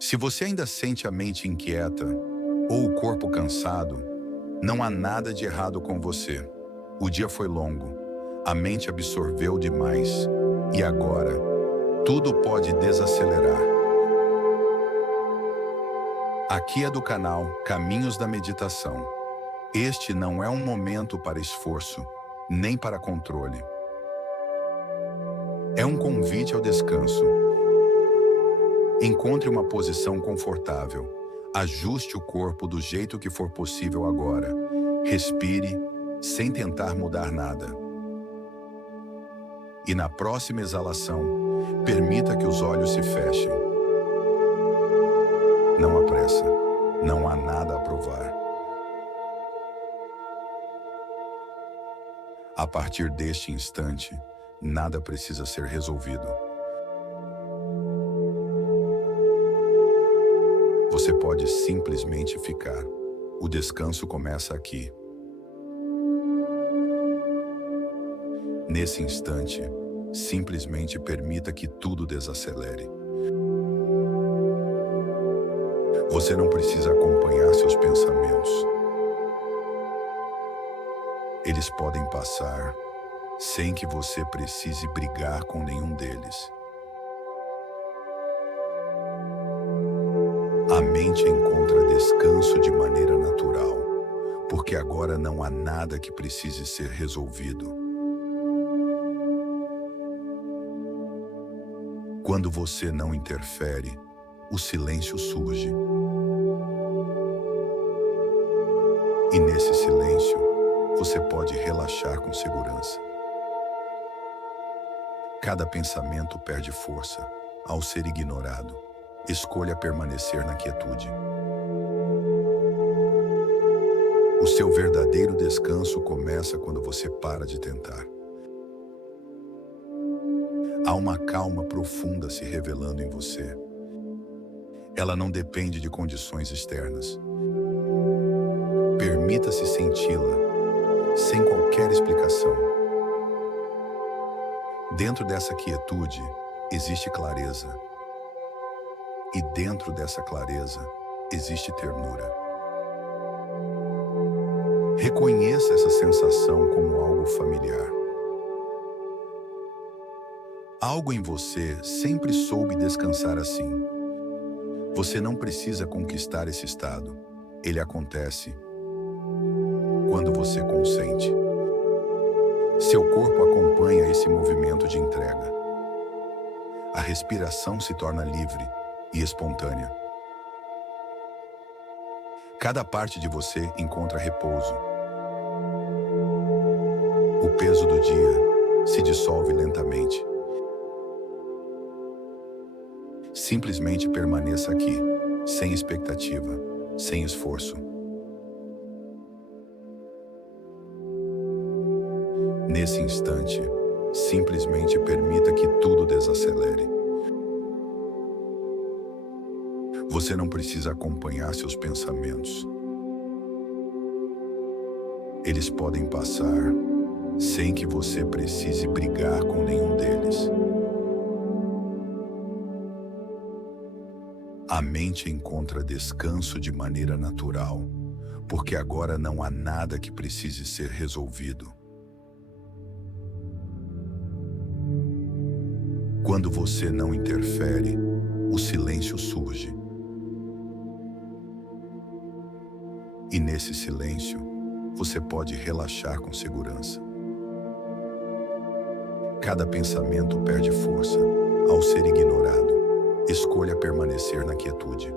Se você ainda sente a mente inquieta ou o corpo cansado, não há nada de errado com você. O dia foi longo, a mente absorveu demais e agora tudo pode desacelerar. Aqui é do canal Caminhos da Meditação. Este não é um momento para esforço, nem para controle. É um convite ao descanso. Encontre uma posição confortável. Ajuste o corpo do jeito que for possível agora. Respire, sem tentar mudar nada. E na próxima exalação, permita que os olhos se fechem. Não há pressa, não há nada a provar. A partir deste instante, nada precisa ser resolvido. Você pode simplesmente ficar. O descanso começa aqui. Nesse instante, simplesmente permita que tudo desacelere. Você não precisa acompanhar seus pensamentos. Eles podem passar sem que você precise brigar com nenhum deles. A mente encontra descanso de maneira natural, porque agora não há nada que precise ser resolvido. Quando você não interfere, o silêncio surge. E nesse silêncio, você pode relaxar com segurança. Cada pensamento perde força ao ser ignorado. Escolha permanecer na quietude. O seu verdadeiro descanso começa quando você para de tentar. Há uma calma profunda se revelando em você. Ela não depende de condições externas. Permita-se senti-la, sem qualquer explicação. Dentro dessa quietude, existe clareza. E dentro dessa clareza, existe ternura. Reconheça essa sensação como algo familiar. Algo em você sempre soube descansar assim. Você não precisa conquistar esse estado. Ele acontece quando você consente. Seu corpo acompanha esse movimento de entrega. A respiração se torna livre e espontânea. Cada parte de você encontra repouso. O peso do dia se dissolve lentamente. Simplesmente permaneça aqui, sem expectativa, sem esforço. Nesse instante, simplesmente permita que tudo desacelere. Você não precisa acompanhar seus pensamentos. Eles podem passar sem que você precise brigar com nenhum deles. A mente encontra descanso de maneira natural, porque agora não há nada que precise ser resolvido. Quando você não interfere, o silêncio surge. E nesse silêncio, você pode relaxar com segurança. Cada pensamento perde força ao ser ignorado. Escolha permanecer na quietude.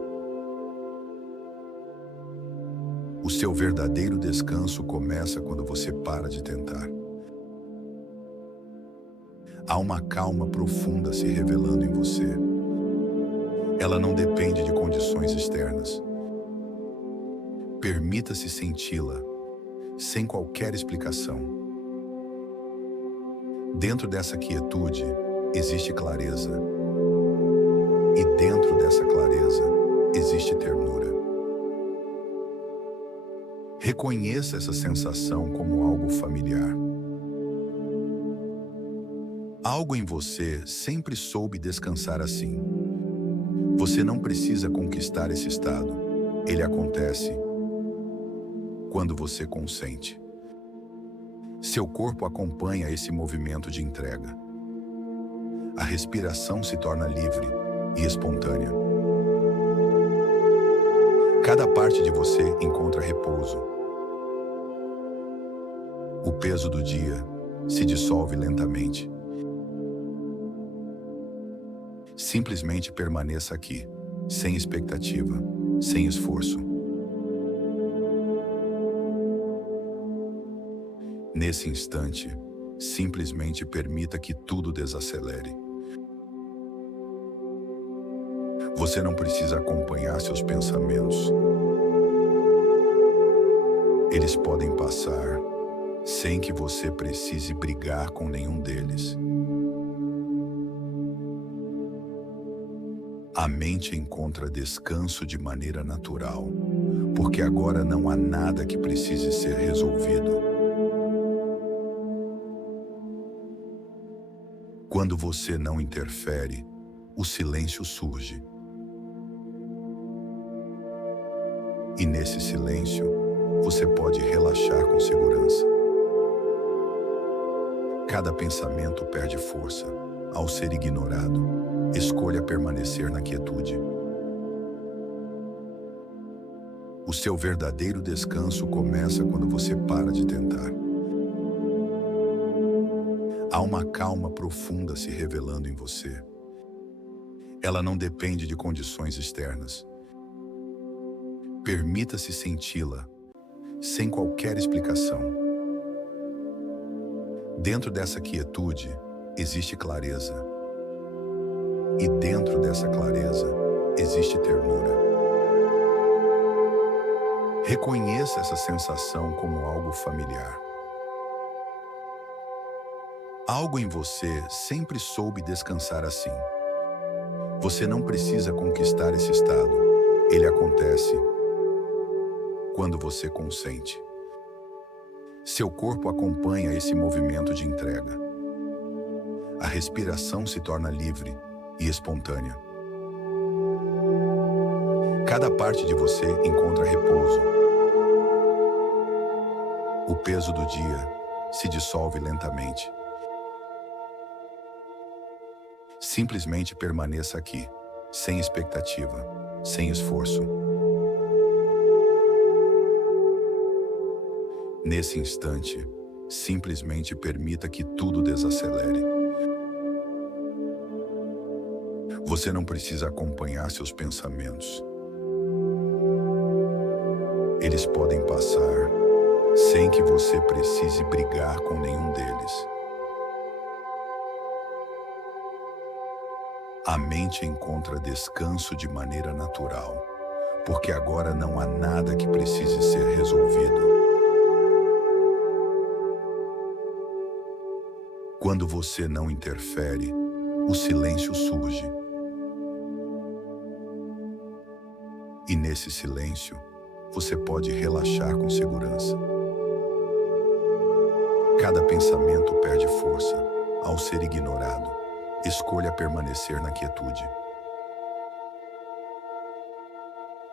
O seu verdadeiro descanso começa quando você para de tentar. Há uma calma profunda se revelando em você. Ela não depende de condições externas. Permita-se senti-la, sem qualquer explicação. Dentro dessa quietude, existe clareza. E dentro dessa clareza, existe ternura. Reconheça essa sensação como algo familiar. Algo em você sempre soube descansar assim. Você não precisa conquistar esse estado. Ele acontece quando você consente. Seu corpo acompanha esse movimento de entrega. A respiração se torna livre e espontânea. Cada parte de você encontra repouso. O peso do dia se dissolve lentamente. Simplesmente permaneça aqui, sem expectativa, sem esforço. Nesse instante, simplesmente permita que tudo desacelere. Você não precisa acompanhar seus pensamentos. Eles podem passar sem que você precise brigar com nenhum deles. A mente encontra descanso de maneira natural, porque agora não há nada que precise ser resolvido. Quando você não interfere, o silêncio surge. E nesse silêncio, você pode relaxar com segurança. Cada pensamento perde força. Ao ser ignorado, escolha permanecer na quietude. O seu verdadeiro descanso começa quando você para de tentar. Há uma calma profunda se revelando em você. Ela não depende de condições externas. Permita-se senti-la, sem qualquer explicação. Dentro dessa quietude, existe clareza. E dentro dessa clareza, existe ternura. Reconheça essa sensação como algo familiar. Algo em você sempre soube descansar assim. Você não precisa conquistar esse estado. Ele acontece quando você consente. Seu corpo acompanha esse movimento de entrega. A respiração se torna livre e espontânea. Cada parte de você encontra repouso. O peso do dia se dissolve lentamente. Simplesmente permaneça aqui, sem expectativa, sem esforço. Nesse instante, simplesmente permita que tudo desacelere. Você não precisa acompanhar seus pensamentos. Eles podem passar sem que você precise brigar com nenhum deles. A mente encontra descanso de maneira natural, porque agora não há nada que precise ser resolvido. Quando você não interfere, o silêncio surge. E nesse silêncio, você pode relaxar com segurança. Cada pensamento perde força. Ao ser ignorado, escolha permanecer na quietude.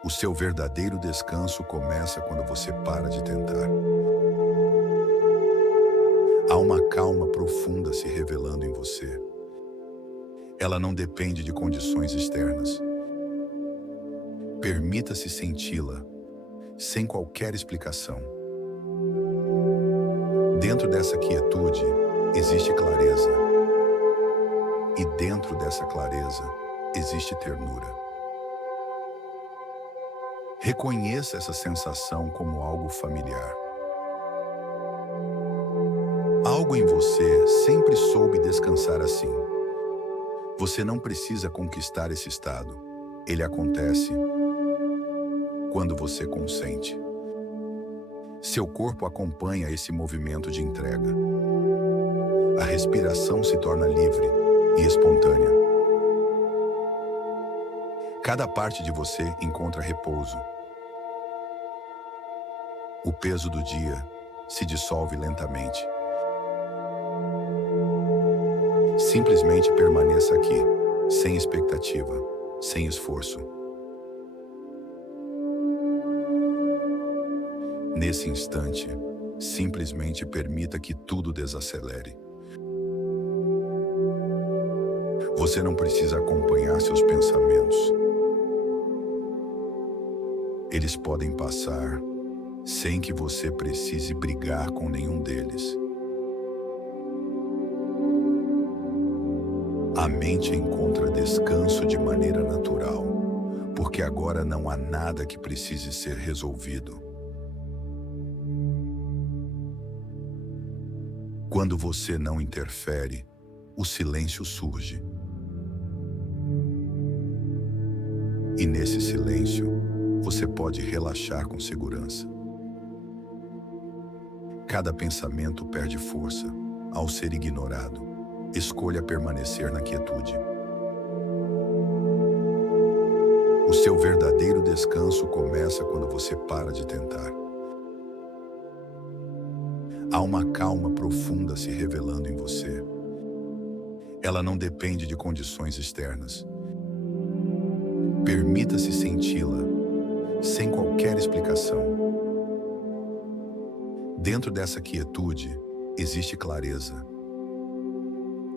O seu verdadeiro descanso começa quando você para de tentar. Há uma calma profunda se revelando em você. Ela não depende de condições externas. Permita-se senti-la, sem qualquer explicação. Dentro dessa quietude, existe clareza. E dentro dessa clareza, existe ternura. Reconheça essa sensação como algo familiar. Algo em você sempre soube descansar assim. Você não precisa conquistar esse estado. Ele acontece quando você consente. Seu corpo acompanha esse movimento de entrega. A respiração se torna livre e espontânea. Cada parte de você encontra repouso. O peso do dia se dissolve lentamente. Simplesmente permaneça aqui, sem expectativa, sem esforço. Nesse instante, simplesmente permita que tudo desacelere. Você não precisa acompanhar seus pensamentos. Eles podem passar sem que você precise brigar com nenhum deles. A mente encontra descanso de maneira natural, porque agora não há nada que precise ser resolvido. Quando você não interfere, o silêncio surge. E nesse silêncio, você pode relaxar com segurança. Cada pensamento perde força ao ser ignorado. Escolha permanecer na quietude. O seu verdadeiro descanso começa quando você para de tentar. Há uma calma profunda se revelando em você. Ela não depende de condições externas. Permita-se senti-la, sem qualquer explicação. Dentro dessa quietude, existe clareza.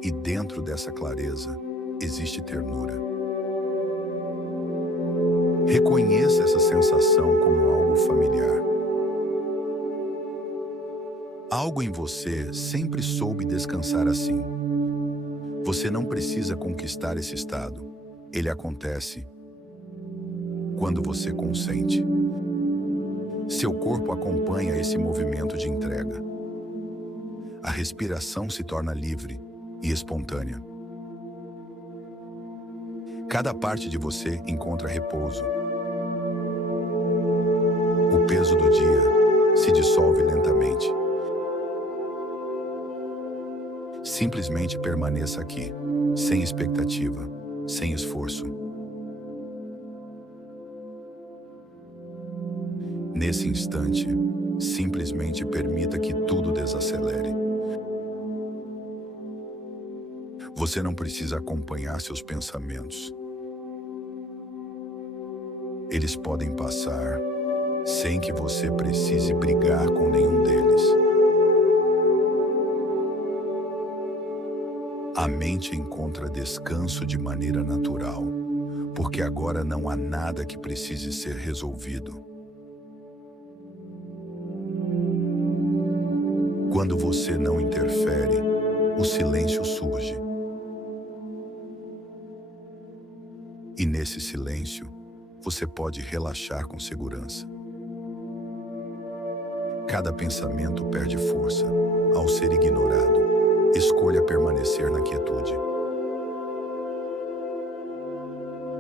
E dentro dessa clareza, existe ternura. Reconheça essa sensação como algo familiar. Algo em você sempre soube descansar assim. Você não precisa conquistar esse estado. Ele acontece quando você consente. Seu corpo acompanha esse movimento de entrega. A respiração se torna livre e espontânea. Cada parte de você encontra repouso. O peso do dia se dissolve lentamente. Simplesmente permaneça aqui, sem expectativa, sem esforço. Nesse instante, simplesmente permita que tudo desacelere. Você não precisa acompanhar seus pensamentos. Eles podem passar sem que você precise brigar com nenhum deles. A mente encontra descanso de maneira natural, porque agora não há nada que precise ser resolvido. Quando você não interfere, o silêncio surge. E nesse silêncio, você pode relaxar com segurança. Cada pensamento perde força ao ser ignorado. Escolha permanecer na quietude.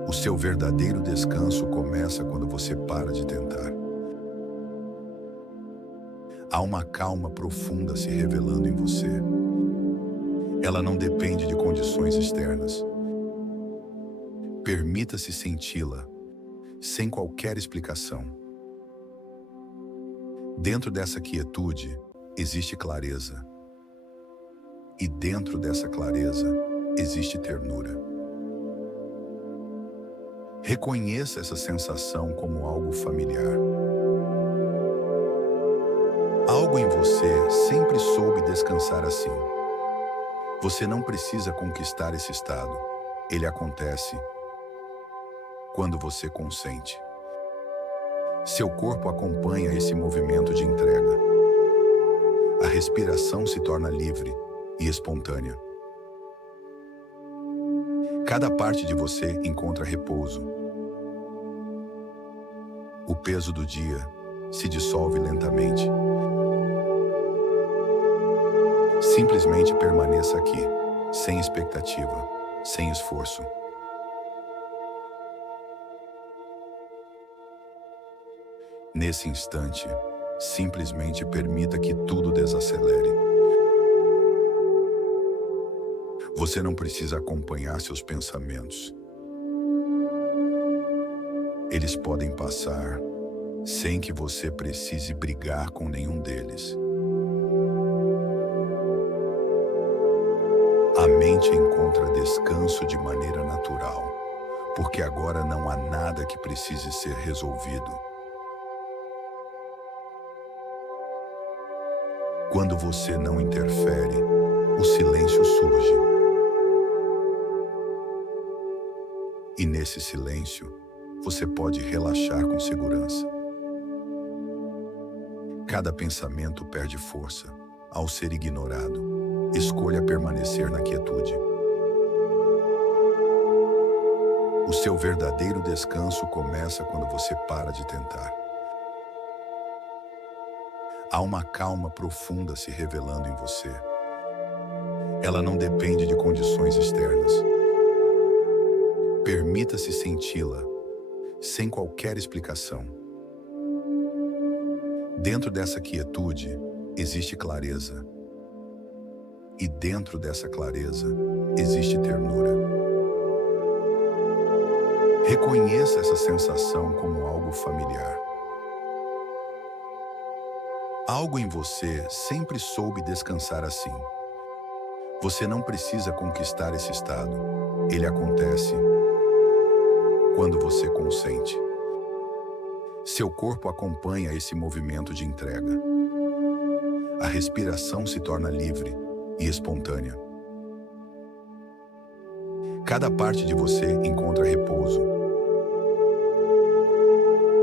O seu verdadeiro descanso começa quando você para de tentar. Há uma calma profunda se revelando em você. Ela não depende de condições externas. Permita-se senti-la, sem qualquer explicação. Dentro dessa quietude, existe clareza. E dentro dessa clareza, existe ternura. Reconheça essa sensação como algo familiar. Algo em você sempre soube descansar assim. Você não precisa conquistar esse estado. Ele acontece quando você consente. Seu corpo acompanha esse movimento de entrega. A respiração se torna livre e espontânea. Cada parte de você encontra repouso. O peso do dia se dissolve lentamente. Simplesmente permaneça aqui, sem expectativa, sem esforço. Nesse instante, simplesmente permita que tudo desacelere. Você não precisa acompanhar seus pensamentos. Eles podem passar sem que você precise brigar com nenhum deles. A mente encontra descanso de maneira natural, porque agora não há nada que precise ser resolvido. Quando você não interfere, o silêncio surge. E nesse silêncio, você pode relaxar com segurança. Cada pensamento perde força ao ser ignorado. Escolha permanecer na quietude. O seu verdadeiro descanso começa quando você para de tentar. Há uma calma profunda se revelando em você. Ela não depende de condições externas. Permita-se senti-la, sem qualquer explicação. Dentro dessa quietude, existe clareza. E dentro dessa clareza, existe ternura. Reconheça essa sensação como algo familiar. Algo em você sempre soube descansar assim. Você não precisa conquistar esse estado. Ele acontece quando você consente. Seu corpo acompanha esse movimento de entrega. A respiração se torna livre e espontânea. Cada parte de você encontra repouso.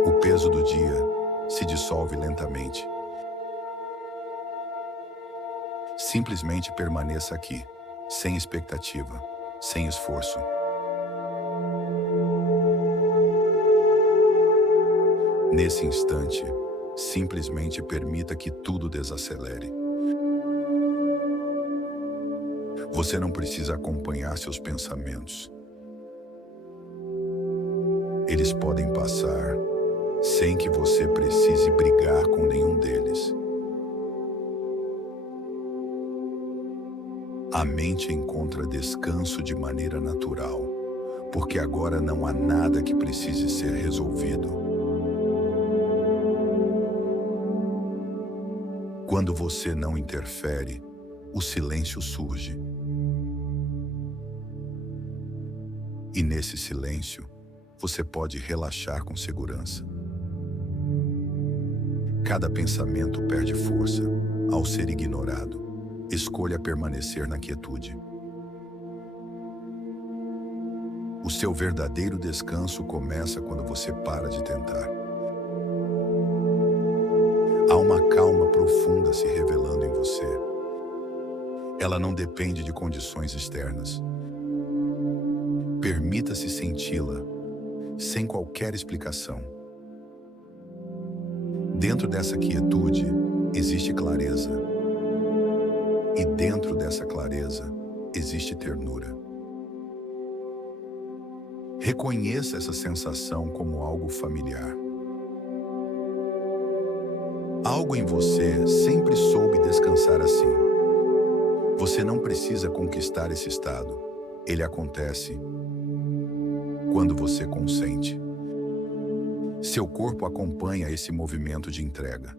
O peso do dia se dissolve lentamente. Simplesmente permaneça aqui, sem expectativa, sem esforço. Nesse instante, simplesmente permita que tudo desacelere. Você não precisa acompanhar seus pensamentos. Eles podem passar sem que você precise brigar com nenhum deles. A mente encontra descanso de maneira natural, porque agora não há nada que precise ser resolvido. Quando você não interfere, o silêncio surge. E nesse silêncio, você pode relaxar com segurança. Cada pensamento perde força ao ser ignorado. Escolha permanecer na quietude. O seu verdadeiro descanso começa quando você para de tentar. Há uma calma profunda se revelando em você. Ela não depende de condições externas. Permita-se senti-la, sem qualquer explicação. Dentro dessa quietude, existe clareza. E dentro dessa clareza, existe ternura. Reconheça essa sensação como algo familiar. Algo em você sempre soube descansar assim. Você não precisa conquistar esse estado. Ele acontece quando você consente. Seu corpo acompanha esse movimento de entrega.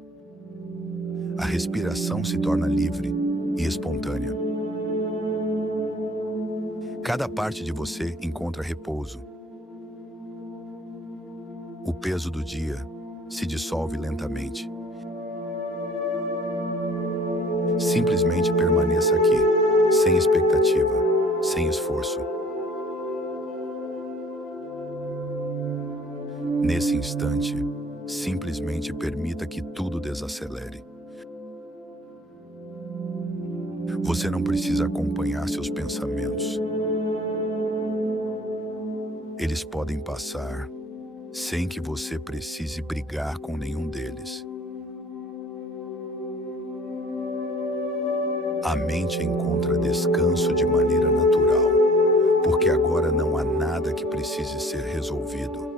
A respiração se torna livre e espontânea. Cada parte de você encontra repouso. O peso do dia se dissolve lentamente. Simplesmente permaneça aqui, sem expectativa, sem esforço. Nesse instante, simplesmente permita que tudo desacelere. Você não precisa acompanhar seus pensamentos. Eles podem passar sem que você precise brigar com nenhum deles. A mente encontra descanso de maneira natural, porque agora não há nada que precise ser resolvido.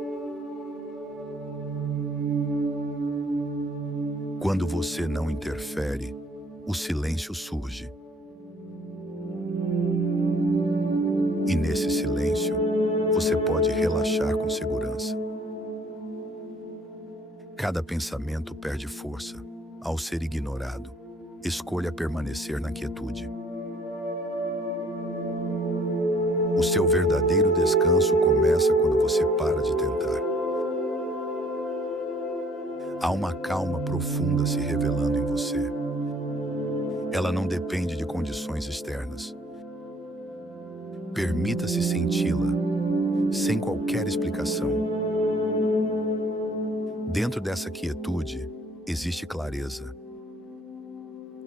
Quando você não interfere, o silêncio surge. E nesse silêncio, você pode relaxar com segurança. Cada pensamento perde força ao ser ignorado. Escolha permanecer na quietude. O seu verdadeiro descanso começa quando você para de tentar. Há uma calma profunda se revelando em você. Ela não depende de condições externas. Permita-se senti-la, sem qualquer explicação. Dentro dessa quietude, existe clareza.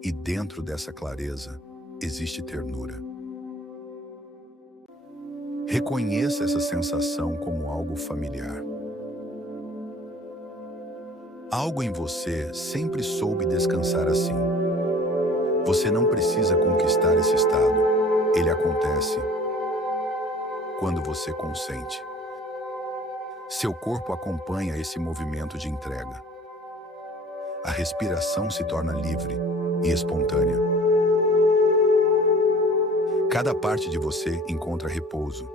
E dentro dessa clareza, existe ternura. Reconheça essa sensação como algo familiar. Algo em você sempre soube descansar assim. Você não precisa conquistar esse estado. Ele acontece quando você consente. Seu corpo acompanha esse movimento de entrega. A respiração se torna livre e espontânea. Cada parte de você encontra repouso.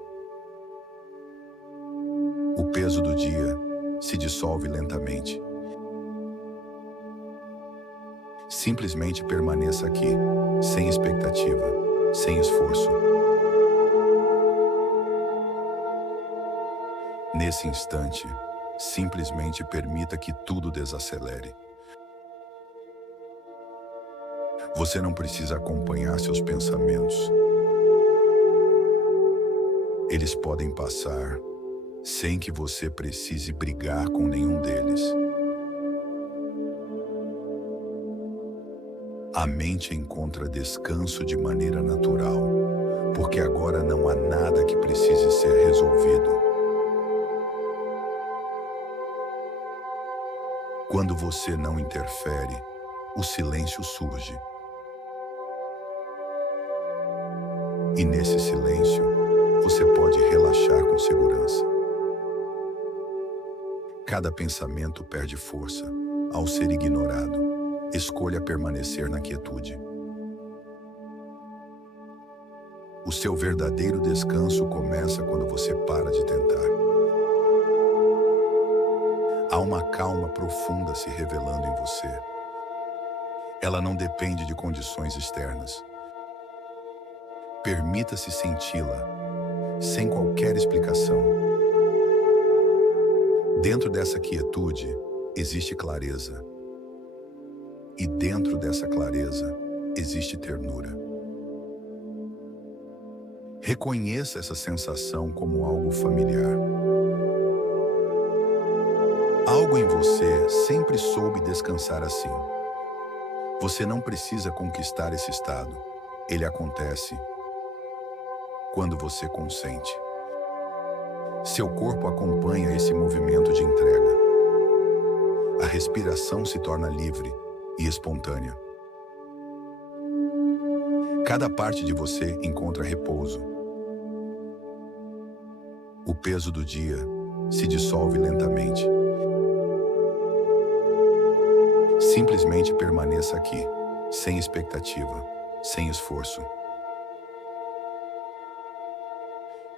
O peso do dia se dissolve lentamente. Simplesmente permaneça aqui, sem expectativa, sem esforço. Nesse instante, simplesmente permita que tudo desacelere. Você não precisa acompanhar seus pensamentos. Eles podem passar sem que você precise brigar com nenhum deles. A mente encontra descanso de maneira natural, porque agora não há nada que precise ser resolvido. Quando você não interfere, o silêncio surge. E nesse silêncio, você pode relaxar com segurança. Cada pensamento perde força ao ser ignorado. Escolha permanecer na quietude. O seu verdadeiro descanso começa quando você para de tentar. Há uma calma profunda se revelando em você. Ela não depende de condições externas. Permita-se senti-la, sem qualquer explicação. Dentro dessa quietude, existe clareza. E dentro dessa clareza, existe ternura. Reconheça essa sensação como algo familiar. Algo em você sempre soube descansar assim. Você não precisa conquistar esse estado. Ele acontece quando você consente. Seu corpo acompanha esse movimento de entrega. A respiração se torna livre e espontânea. Cada parte de você encontra repouso. O peso do dia se dissolve lentamente. Simplesmente permaneça aqui, sem expectativa, sem esforço.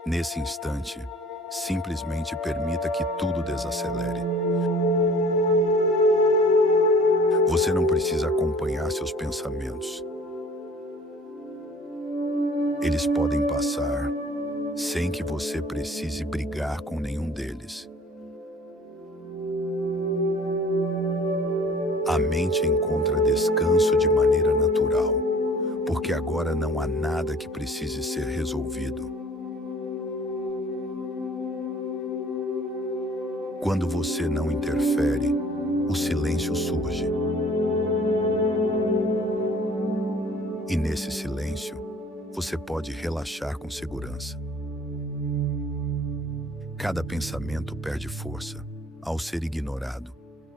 Nesse instante, simplesmente permita que tudo desacelere. Você não precisa acompanhar seus pensamentos. Eles podem passar sem que você precise brigar com nenhum deles. A mente encontra descanso de maneira natural, porque agora não há nada que precise ser resolvido. Quando você não interfere, o silêncio surge. E nesse silêncio, você pode relaxar com segurança. Cada pensamento perde força ao ser ignorado.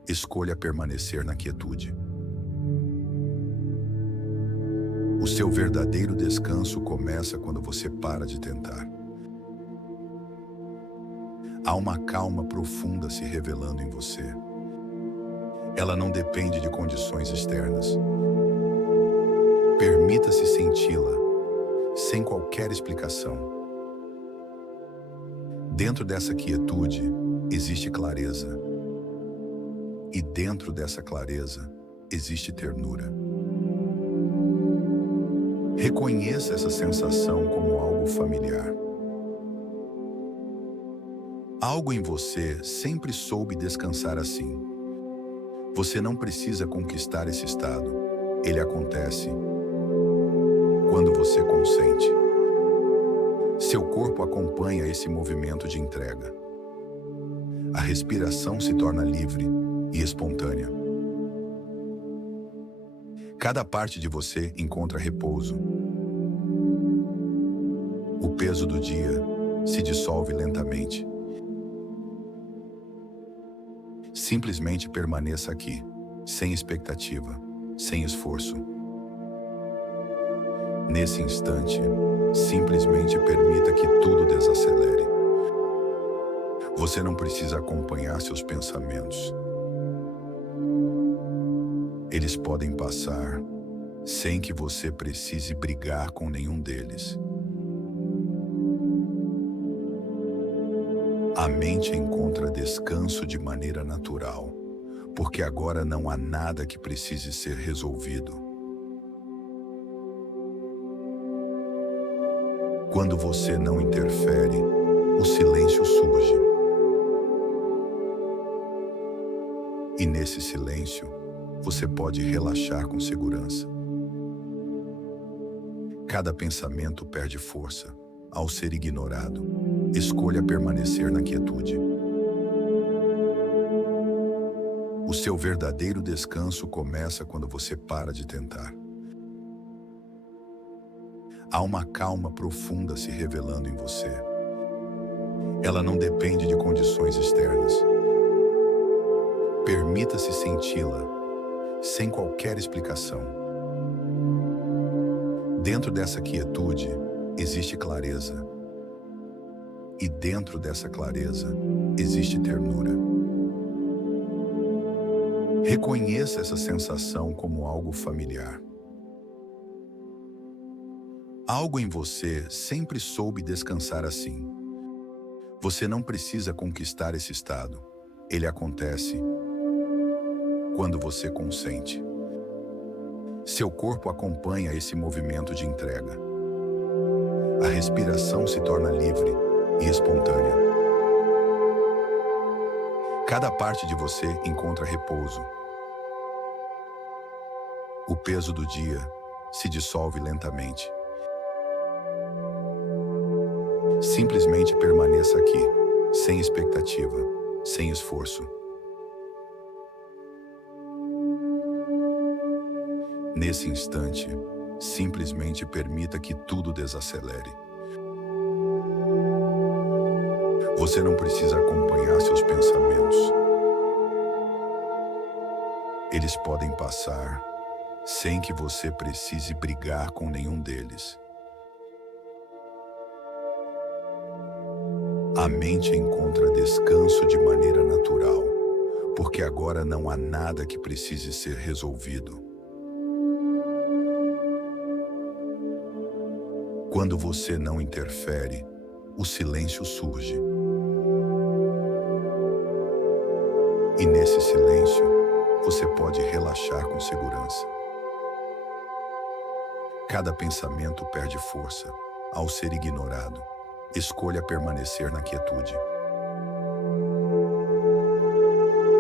Escolha permanecer na quietude. O seu verdadeiro descanso começa quando você para de tentar. Há uma calma profunda se revelando em você. Ela não depende de condições externas. Permita-se senti-la, sem qualquer explicação. Dentro dessa quietude, existe clareza. E dentro dessa clareza, existe ternura. Reconheça essa sensação como algo familiar. Algo em você sempre soube descansar assim. Você não precisa conquistar esse estado. Ele acontece quando você consente. Seu corpo acompanha esse movimento de entrega. A respiração se torna livre e espontânea. Cada parte de você encontra repouso. O peso do dia se dissolve lentamente. Simplesmente permaneça aqui, sem expectativa, sem esforço. Nesse instante, simplesmente permita que tudo desacelere. Você não precisa acompanhar seus pensamentos. Eles podem passar sem que você precise brigar com nenhum deles. A mente encontra descanso de maneira natural, porque agora não há nada que precise ser resolvido. Quando você não interfere, o silêncio surge. E nesse silêncio, você pode relaxar com segurança. Cada pensamento perde força ao ser ignorado. Escolha permanecer na quietude. O seu verdadeiro descanso começa quando você para de tentar. Há uma calma profunda se revelando em você. Ela não depende de condições externas. Permita-se senti-la, sem qualquer explicação. Dentro dessa quietude, existe clareza. E dentro dessa clareza, existe ternura. Reconheça essa sensação como algo familiar. Algo em você sempre soube descansar assim. Você não precisa conquistar esse estado. Ele acontece quando você consente. Seu corpo acompanha esse movimento de entrega. A respiração se torna livre e espontânea. Cada parte de você encontra repouso. O peso do dia se dissolve lentamente. Simplesmente permaneça aqui, sem expectativa, sem esforço. Nesse instante, simplesmente permita que tudo desacelere. Você não precisa acompanhar seus pensamentos. Eles podem passar sem que você precise brigar com nenhum deles. A mente encontra descanso de maneira natural, porque agora não há nada que precise ser resolvido. Quando você não interfere, o silêncio surge. E nesse silêncio, você pode relaxar com segurança. Cada pensamento perde força ao ser ignorado. Escolha permanecer na quietude.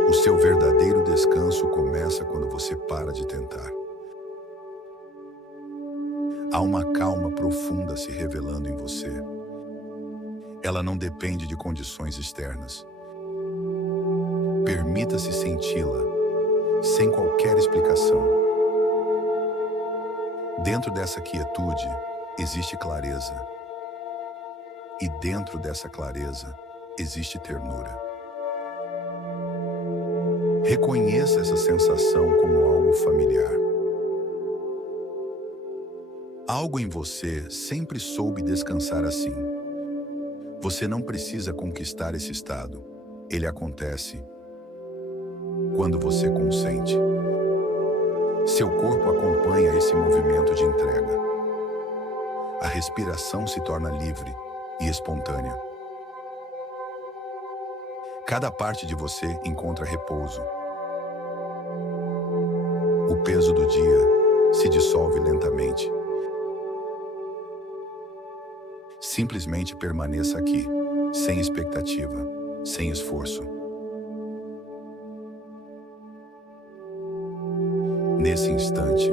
O seu verdadeiro descanso começa quando você para de tentar. Há uma calma profunda se revelando em você. Ela não depende de condições externas. Permita-se senti-la, sem qualquer explicação. Dentro dessa quietude, existe clareza. E dentro dessa clareza, existe ternura. Reconheça essa sensação como algo familiar. Algo em você sempre soube descansar assim. Você não precisa conquistar esse estado. Ele acontece quando você consente. Seu corpo acompanha esse movimento de entrega. A respiração se torna livre e espontânea. Cada parte de você encontra repouso. O peso do dia se dissolve lentamente. Simplesmente permaneça aqui, sem expectativa, sem esforço. Nesse instante,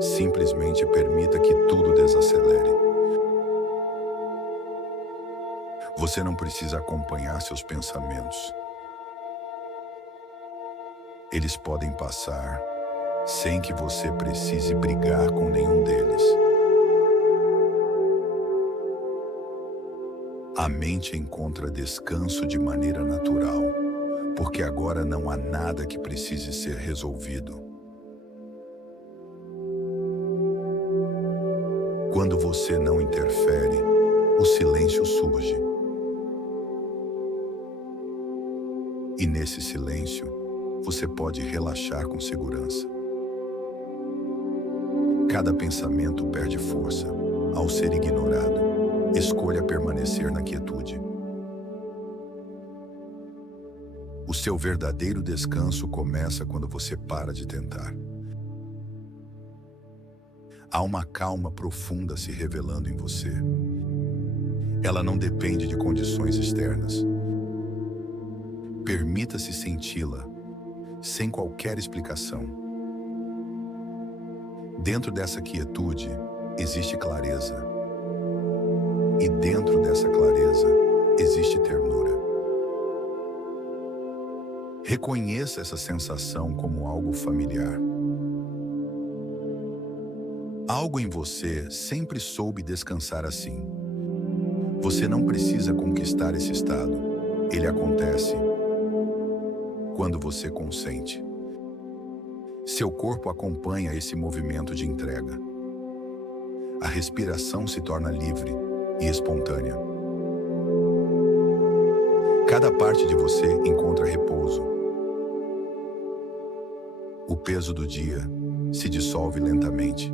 simplesmente permita que tudo desacelere. Você não precisa acompanhar seus pensamentos. Eles podem passar sem que você precise brigar com nenhum deles. A mente encontra descanso de maneira natural, porque agora não há nada que precise ser resolvido. Quando você não interfere, o silêncio surge. E nesse silêncio, você pode relaxar com segurança. Cada pensamento perde força ao ser ignorado. Escolha permanecer na quietude. O seu verdadeiro descanso começa quando você para de tentar. Há uma calma profunda se revelando em você. Ela não depende de condições externas. Permita-se senti-la, sem qualquer explicação. Dentro dessa quietude, existe clareza. E dentro dessa clareza, existe ternura. Reconheça essa sensação como algo familiar. Algo em você sempre soube descansar assim. Você não precisa conquistar esse estado. Ele acontece quando você consente. Seu corpo acompanha esse movimento de entrega. A respiração se torna livre e espontânea. Cada parte de você encontra repouso. O peso do dia se dissolve lentamente.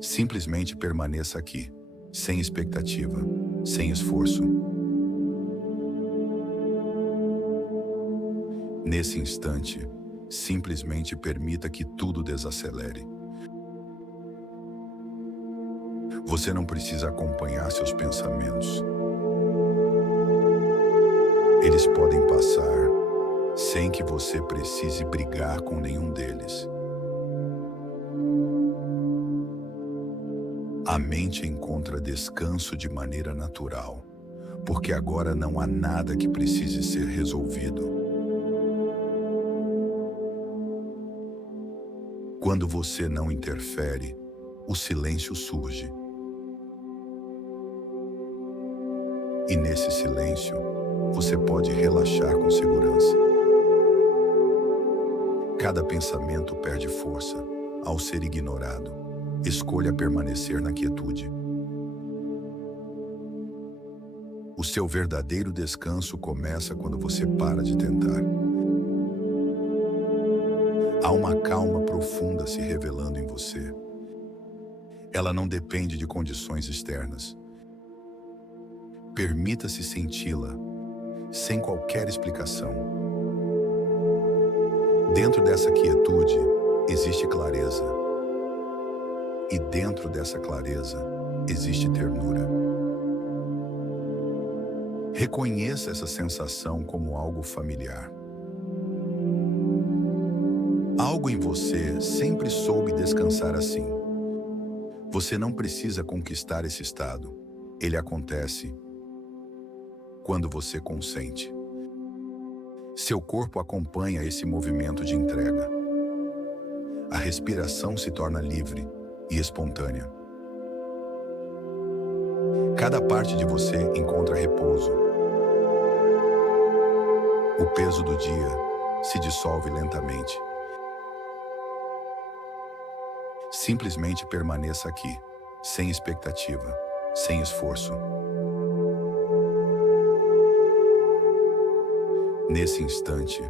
Simplesmente permaneça aqui, sem expectativa, sem esforço. Nesse instante, simplesmente permita que tudo desacelere. Você não precisa acompanhar seus pensamentos. Eles podem passar sem que você precise brigar com nenhum deles. A mente encontra descanso de maneira natural, porque agora não há nada que precise ser resolvido. Quando você não interfere, o silêncio surge. E nesse silêncio, você pode relaxar com segurança. Cada pensamento perde força ao ser ignorado. Escolha permanecer na quietude. O seu verdadeiro descanso começa quando você para de tentar. Há uma calma profunda se revelando em você. Ela não depende de condições externas. Permita-se senti-la, sem qualquer explicação. Dentro dessa quietude, existe clareza. E dentro dessa clareza, existe ternura. Reconheça essa sensação como algo familiar. Algo em você sempre soube descansar assim. Você não precisa conquistar esse estado. Ele acontece quando você consente. Seu corpo acompanha esse movimento de entrega. A respiração se torna livre e espontânea. Cada parte de você encontra repouso. O peso do dia se dissolve lentamente. Simplesmente permaneça aqui, sem expectativa, sem esforço. Nesse instante,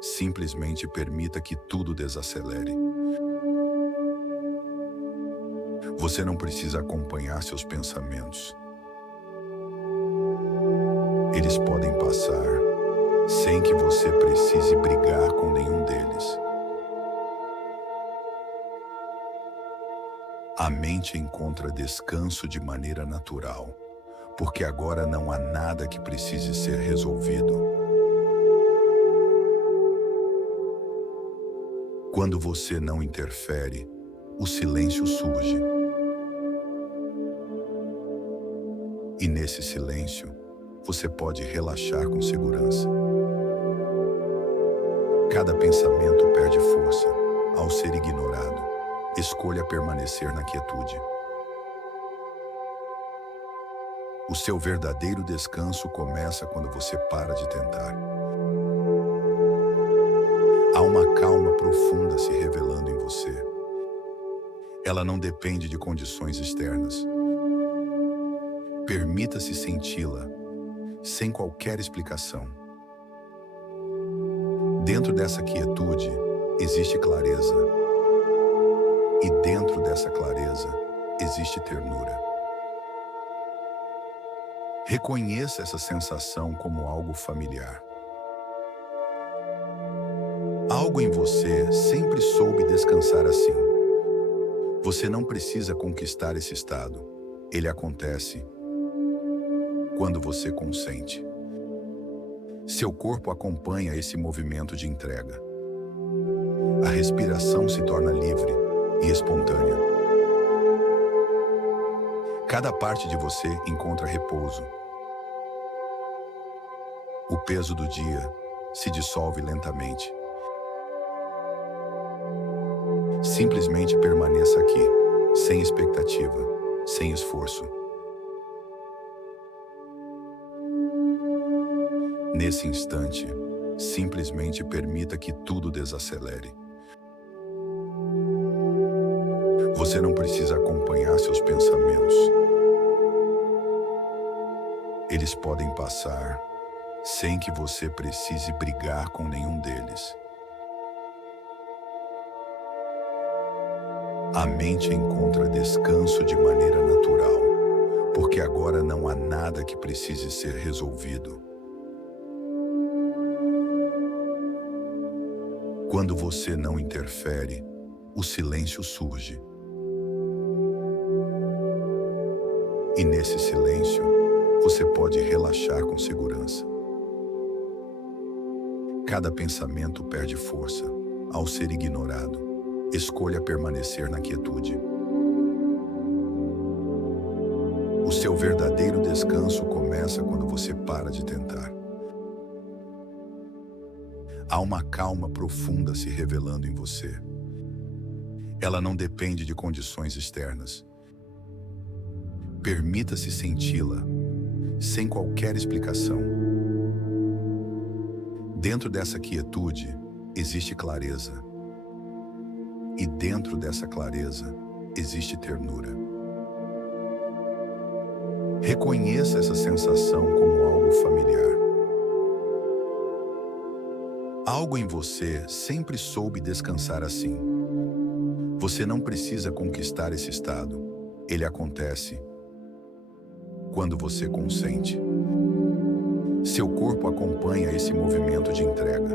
simplesmente permita que tudo desacelere. Você não precisa acompanhar seus pensamentos. Eles podem passar sem que você precise brigar com nenhum deles. A mente encontra descanso de maneira natural, porque agora não há nada que precise ser resolvido. Quando você não interfere, o silêncio surge. E nesse silêncio, você pode relaxar com segurança. Cada pensamento perde força ao ser ignorado. Escolha permanecer na quietude. O seu verdadeiro descanso começa quando você para de tentar. Há uma calma profunda se revelando em você. Ela não depende de condições externas. Permita-se senti-la, sem qualquer explicação. Dentro dessa quietude, existe clareza. E dentro dessa clareza, existe ternura. Reconheça essa sensação como algo familiar. Algo em você sempre soube descansar assim. Você não precisa conquistar esse estado. Ele acontece quando você consente. Seu corpo acompanha esse movimento de entrega. A respiração se torna livre e espontânea. Cada parte de você encontra repouso. O peso do dia se dissolve lentamente. Simplesmente permaneça aqui, sem expectativa, sem esforço. Nesse instante, simplesmente permita que tudo desacelere. Você não precisa acompanhar seus pensamentos. Eles podem passar sem que você precise brigar com nenhum deles. A mente encontra descanso de maneira natural, porque agora não há nada que precise ser resolvido. Quando você não interfere, o silêncio surge. E nesse silêncio, você pode relaxar com segurança. Cada pensamento perde força ao ser ignorado. Escolha permanecer na quietude. O seu verdadeiro descanso começa quando você para de tentar. Há uma calma profunda se revelando em você. Ela não depende de condições externas. Permita-se senti-la, sem qualquer explicação. Dentro dessa quietude, existe clareza. E dentro dessa clareza, existe ternura. Reconheça essa sensação como algo familiar. Algo em você sempre soube descansar assim. Você não precisa conquistar esse estado. Ele acontece quando você consente. Seu corpo acompanha esse movimento de entrega.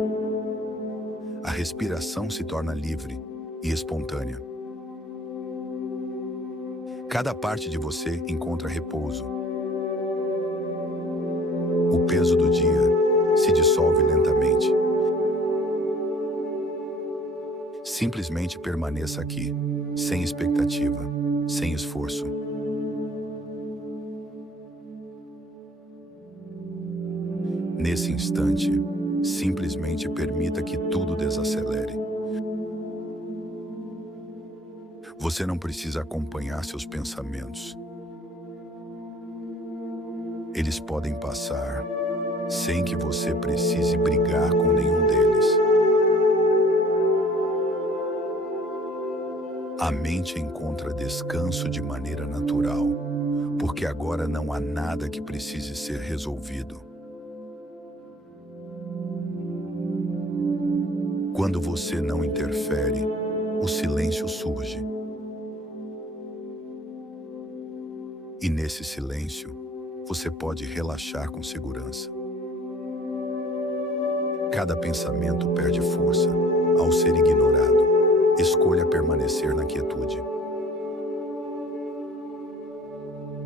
A respiração se torna livre e espontânea. Cada parte de você encontra repouso. O peso do dia se dissolve lentamente. Simplesmente permaneça aqui, sem expectativa, sem esforço. Nesse instante, simplesmente permita que tudo desacelere. Você não precisa acompanhar seus pensamentos. Eles podem passar sem que você precise brigar com nenhum deles. A mente encontra descanso de maneira natural, porque agora não há nada que precise ser resolvido. Quando você não interfere, o silêncio surge. E nesse silêncio, você pode relaxar com segurança. Cada pensamento perde força ao ser ignorado. Escolha permanecer na quietude.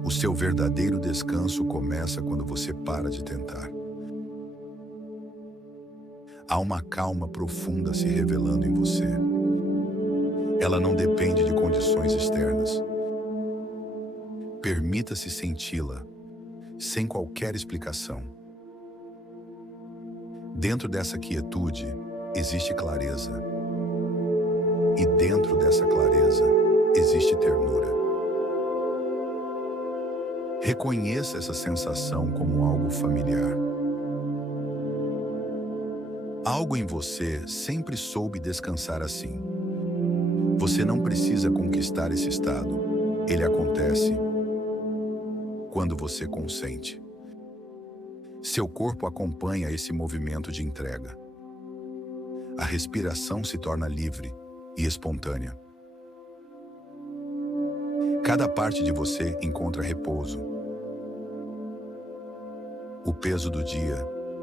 O O seu verdadeiro descanso começa quando você para de tentar. Há uma calma profunda se revelando em você. Ela não depende de condições externas. Permita-se senti-la, sem qualquer explicação. Dentro dessa quietude, existe clareza. E dentro dessa clareza, existe ternura. Reconheça essa sensação como algo familiar. Algo em você sempre soube descansar assim. Você não precisa conquistar esse estado. Ele acontece quando você consente. Seu corpo acompanha esse movimento de entrega. A respiração se torna livre e espontânea. Cada parte de você encontra repouso. O peso do dia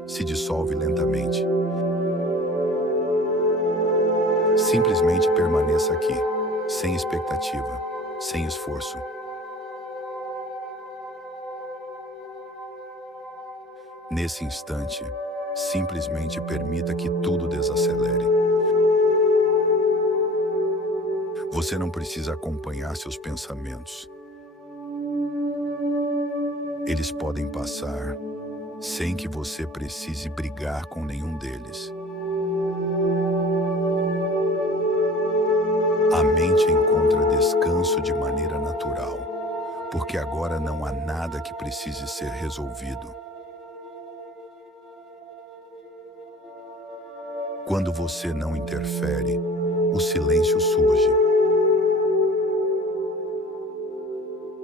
se dissolve lentamente. Simplesmente permaneça aqui, sem expectativa, sem esforço. Nesse instante, simplesmente permita que tudo desacelere. Você não precisa acompanhar seus pensamentos. Eles podem passar sem que você precise brigar com nenhum deles. A mente encontra descanso de maneira natural, porque agora não há nada que precise ser resolvido. Quando você não interfere, o silêncio surge.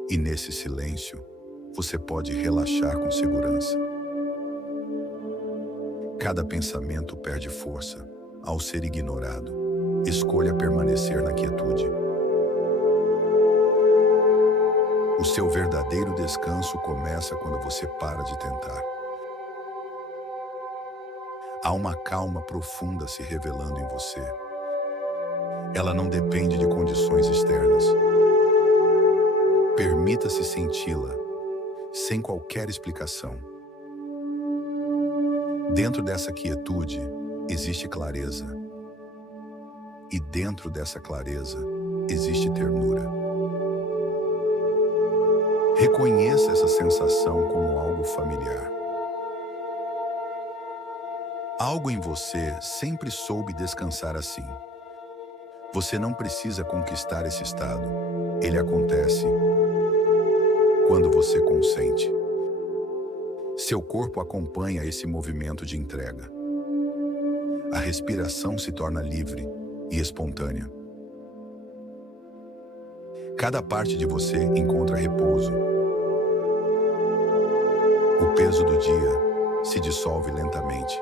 E nesse silêncio, você pode relaxar com segurança. Cada pensamento perde força ao ser ignorado. Escolha permanecer na quietude. O seu verdadeiro descanso começa quando você para de tentar. Há uma calma profunda se revelando em você. Ela não depende de condições externas. Permita-se senti-la, sem qualquer explicação. Dentro dessa quietude, existe clareza. E dentro dessa clareza, existe ternura. Reconheça essa sensação como algo familiar. Algo em você sempre soube descansar assim. Você não precisa conquistar esse estado. Ele acontece quando você consente. Seu corpo acompanha esse movimento de entrega. A respiração se torna livre e espontânea. Cada parte de você encontra repouso. O peso do dia se dissolve lentamente.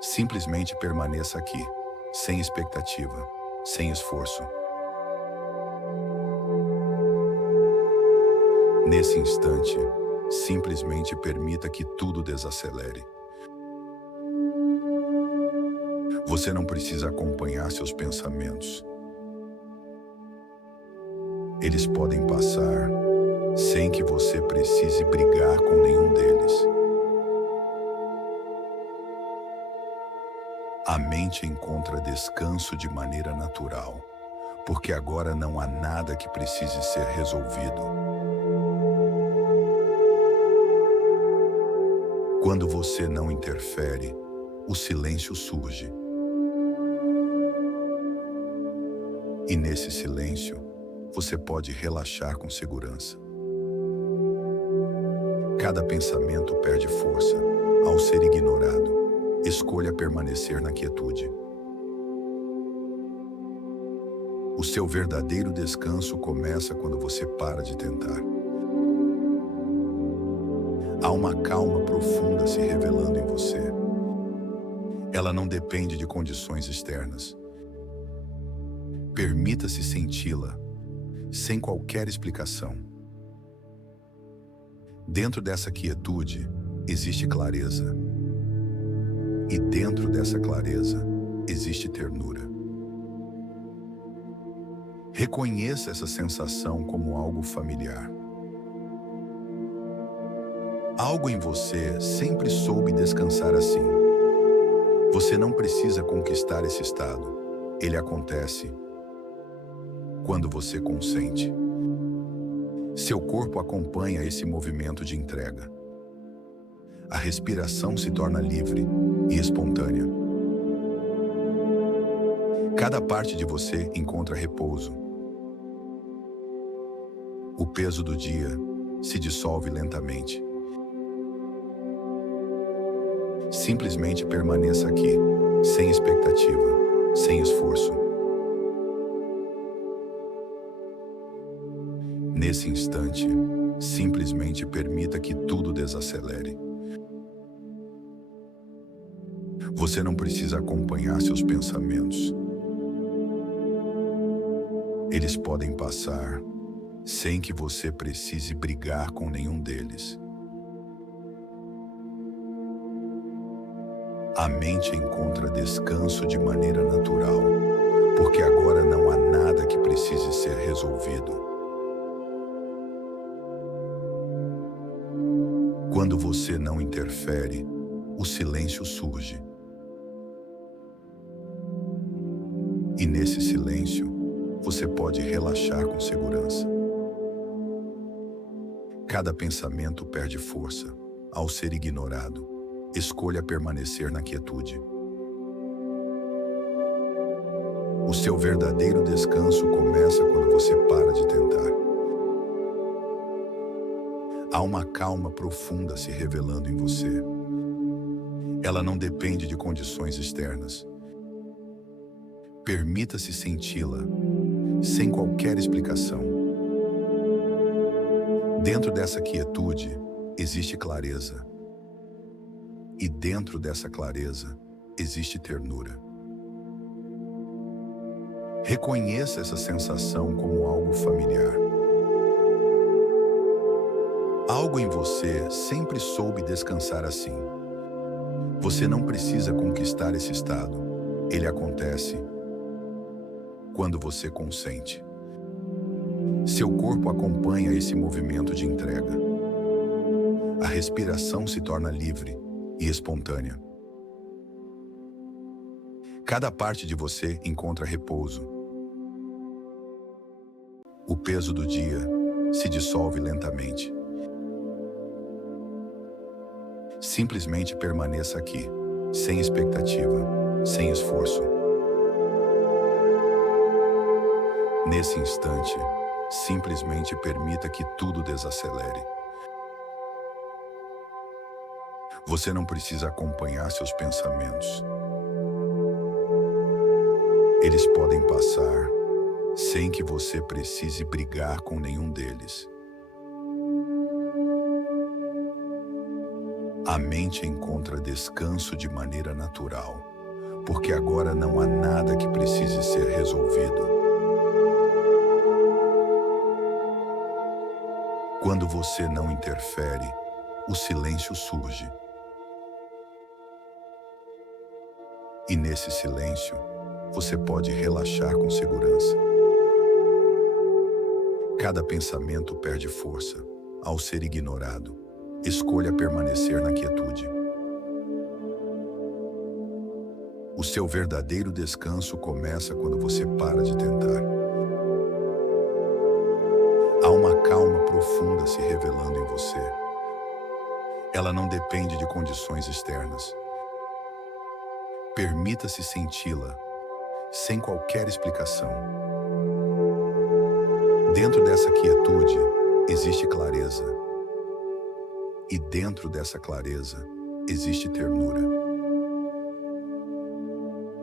Simplesmente permaneça aqui, sem expectativa, sem esforço. Nesse instante, simplesmente permita que tudo desacelere. Você não precisa acompanhar seus pensamentos. Eles podem passar sem que você precise brigar com nenhum deles. A mente encontra descanso de maneira natural, porque agora não há nada que precise ser resolvido. Quando você não interfere, o silêncio surge. E nesse silêncio, você pode relaxar com segurança. Cada pensamento perde força ao ser ignorado. Escolha permanecer na quietude. O seu verdadeiro descanso começa quando você para de tentar. Há uma calma profunda se revelando em você. Ela não depende de condições externas. Permita-se senti-la, sem qualquer explicação. Dentro dessa quietude, existe clareza. E dentro dessa clareza, existe ternura. Reconheça essa sensação como algo familiar. Algo em você sempre soube descansar assim. Você não precisa conquistar esse estado. Ele acontece quando você consente. Seu corpo acompanha esse movimento de entrega. A respiração se torna livre e espontânea. Cada parte de você encontra repouso. O peso do dia se dissolve lentamente. Simplesmente permaneça aqui, sem expectativa, sem esforço. Nesse instante, simplesmente permita que tudo desacelere. Você não precisa acompanhar seus pensamentos. Eles podem passar sem que você precise brigar com nenhum deles. A mente encontra descanso de maneira natural, porque agora não há nada que precise ser resolvido. Quando você não interfere, o silêncio surge. E nesse silêncio, você pode relaxar com segurança. Cada pensamento perde força ao ser ignorado. Escolha permanecer na quietude. O seu verdadeiro descanso começa quando você para de tentar. Há uma calma profunda se revelando em você. Ela não depende de condições externas. Permita-se senti-la, sem qualquer explicação. Dentro dessa quietude, existe clareza. E dentro dessa clareza, existe ternura. Reconheça essa sensação como algo familiar. Algo em você sempre soube descansar assim. Você não precisa conquistar esse estado. Ele acontece quando você consente. Seu corpo acompanha esse movimento de entrega. A respiração se torna livre e espontânea. Cada parte de você encontra repouso. O peso do dia se dissolve lentamente. Simplesmente permaneça aqui, sem expectativa, sem esforço. Nesse instante, simplesmente permita que tudo desacelere. Você não precisa acompanhar seus pensamentos. Eles podem passar sem que você precise brigar com nenhum deles. A mente encontra descanso de maneira natural, porque agora não há nada que precise ser resolvido. Quando você não interfere, o silêncio surge. E nesse silêncio, você pode relaxar com segurança. Cada pensamento perde força ao ser ignorado. Escolha permanecer na quietude. O seu verdadeiro descanso começa quando você para de tentar. Há uma calma profunda se revelando em você. Ela não depende de condições externas. Permita-se senti-la, sem qualquer explicação. Dentro dessa quietude, existe clareza. E dentro dessa clareza, existe ternura.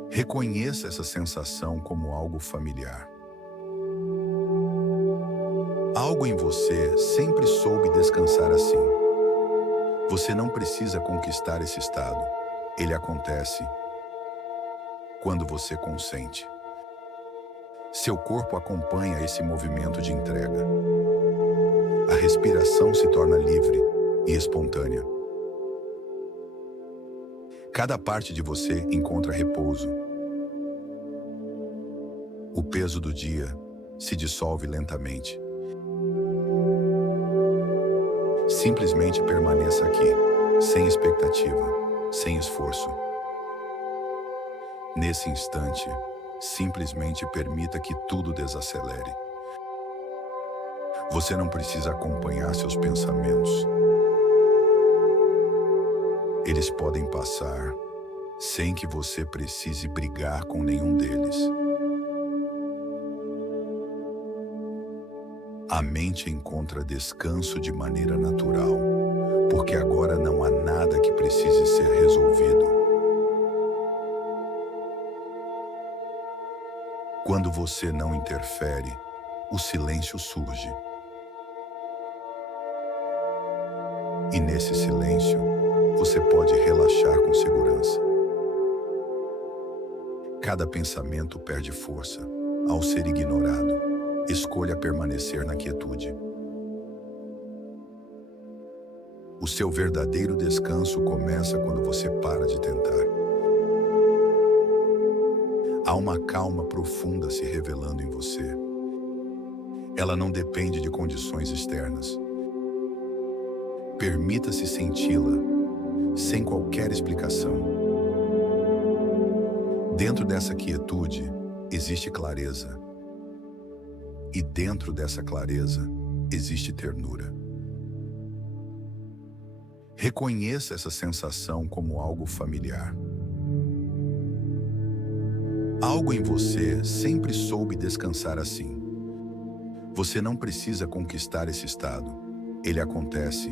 Reconheça essa sensação como algo familiar. Algo em você sempre soube descansar assim. Você não precisa conquistar esse estado. Ele acontece quando você consente. Seu corpo acompanha esse movimento de entrega. A respiração se torna livre e espontânea. Cada parte de você encontra repouso. O peso do dia se dissolve lentamente. Simplesmente permaneça aqui, sem expectativa, sem esforço. Nesse instante, simplesmente permita que tudo desacelere. Você não precisa acompanhar seus pensamentos. Eles podem passar sem que você precise brigar com nenhum deles. A mente encontra descanso de maneira natural, porque agora não há nada que precise ser resolvido. Quando você não interfere, o silêncio surge. E nesse silêncio, você pode relaxar com segurança. Cada pensamento perde força ao ser ignorado. Escolha permanecer na quietude. O seu verdadeiro descanso começa quando você para de tentar. Há uma calma profunda se revelando em você. Ela não depende de condições externas. Permita-se senti-la, sem qualquer explicação. Dentro dessa quietude, existe clareza. E dentro dessa clareza, existe ternura. Reconheça essa sensação como algo familiar. Algo em você sempre soube descansar assim. Você não precisa conquistar esse estado. Ele acontece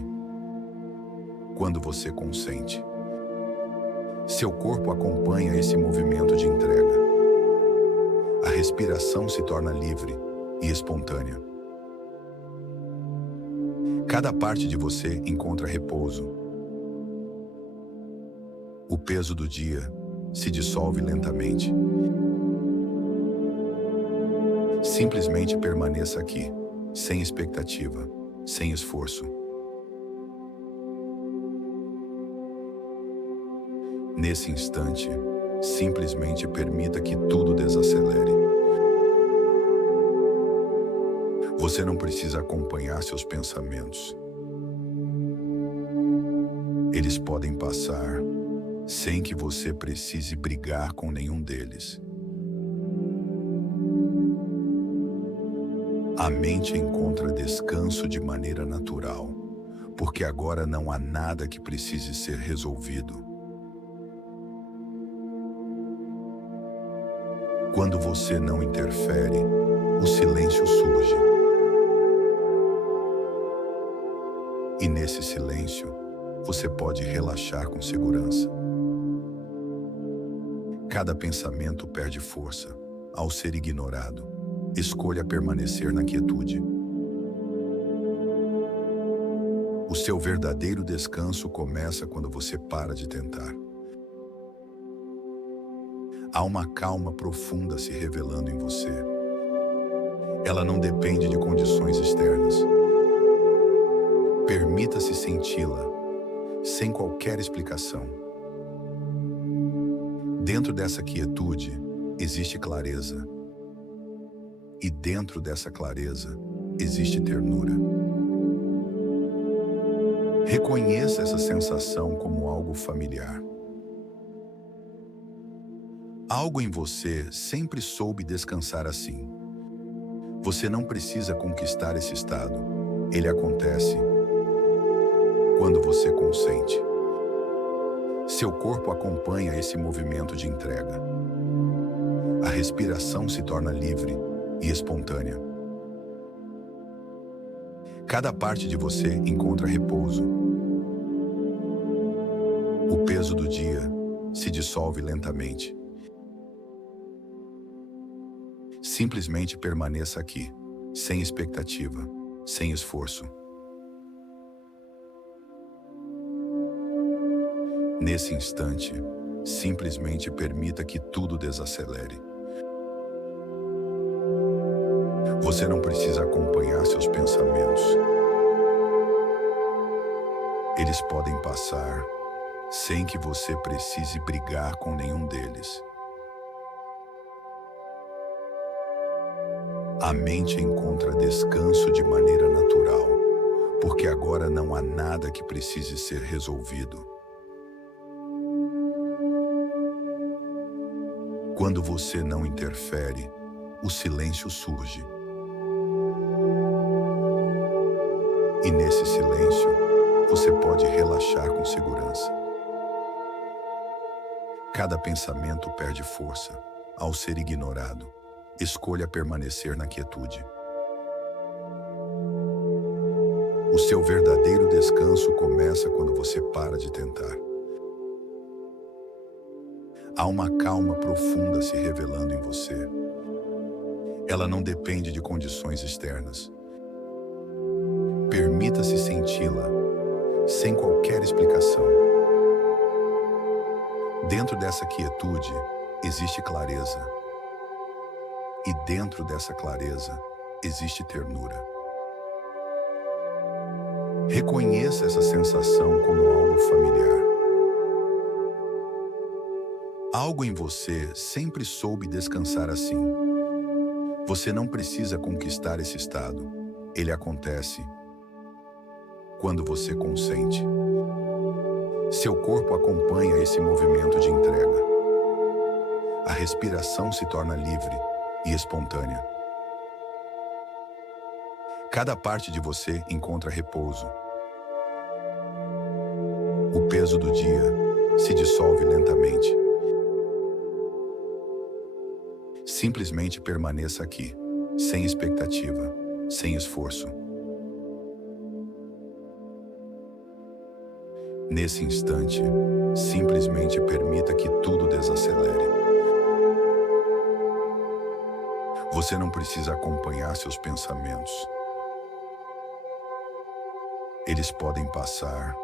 quando você consente. Seu corpo acompanha esse movimento de entrega. A respiração se torna livre e espontânea. Cada parte de você encontra repouso. O peso do dia se dissolve lentamente. Simplesmente permaneça aqui, sem expectativa, sem esforço. Nesse instante, simplesmente permita que tudo desacelere. Você não precisa acompanhar seus pensamentos. Eles podem passar sem que você precise brigar com nenhum deles. A mente encontra descanso de maneira natural, porque agora não há nada que precise ser resolvido. Quando você não interfere, o silêncio surge. E nesse silêncio, você pode relaxar com segurança. Cada pensamento perde força ao ser ignorado. Escolha permanecer na quietude. O seu verdadeiro descanso começa quando você para de tentar. Há uma calma profunda se revelando em você. Ela não depende de condições externas. Permita-se senti-la, sem qualquer explicação. Dentro dessa quietude, existe clareza. E dentro dessa clareza, existe ternura. Reconheça essa sensação como algo familiar. Algo em você sempre soube descansar assim. Você não precisa conquistar esse estado. Ele acontece quando você consente. Seu corpo acompanha esse movimento de entrega. A respiração se torna livre e espontânea. Cada parte de você encontra repouso. O peso do dia se dissolve lentamente. Simplesmente permaneça aqui, sem expectativa, sem esforço. Nesse instante, simplesmente permita que tudo desacelere. Você não precisa acompanhar seus pensamentos. Eles podem passar sem que você precise brigar com nenhum deles. A mente encontra descanso de maneira natural, porque agora não há nada que precise ser resolvido. Quando você não interfere, o silêncio surge. E nesse silêncio, você pode relaxar com segurança. Cada pensamento perde força ao ser ignorado. Escolha permanecer na quietude. O seu verdadeiro descanso começa quando você para de tentar. Há uma calma profunda se revelando em você. Ela não depende de condições externas. Permita-se senti-la, sem qualquer explicação. Dentro dessa quietude, existe clareza. E dentro dessa clareza, existe ternura. Reconheça essa sensação como algo familiar. Algo em você sempre soube descansar assim. Você não precisa conquistar esse estado. Ele acontece quando você consente. Seu corpo acompanha esse movimento de entrega. A respiração se torna livre e espontânea. Cada parte de você encontra repouso. O peso do dia se dissolve lentamente. Simplesmente permaneça aqui, sem expectativa, sem esforço. Nesse instante, simplesmente permita que tudo desacelere. Você não precisa acompanhar seus pensamentos. Eles podem passar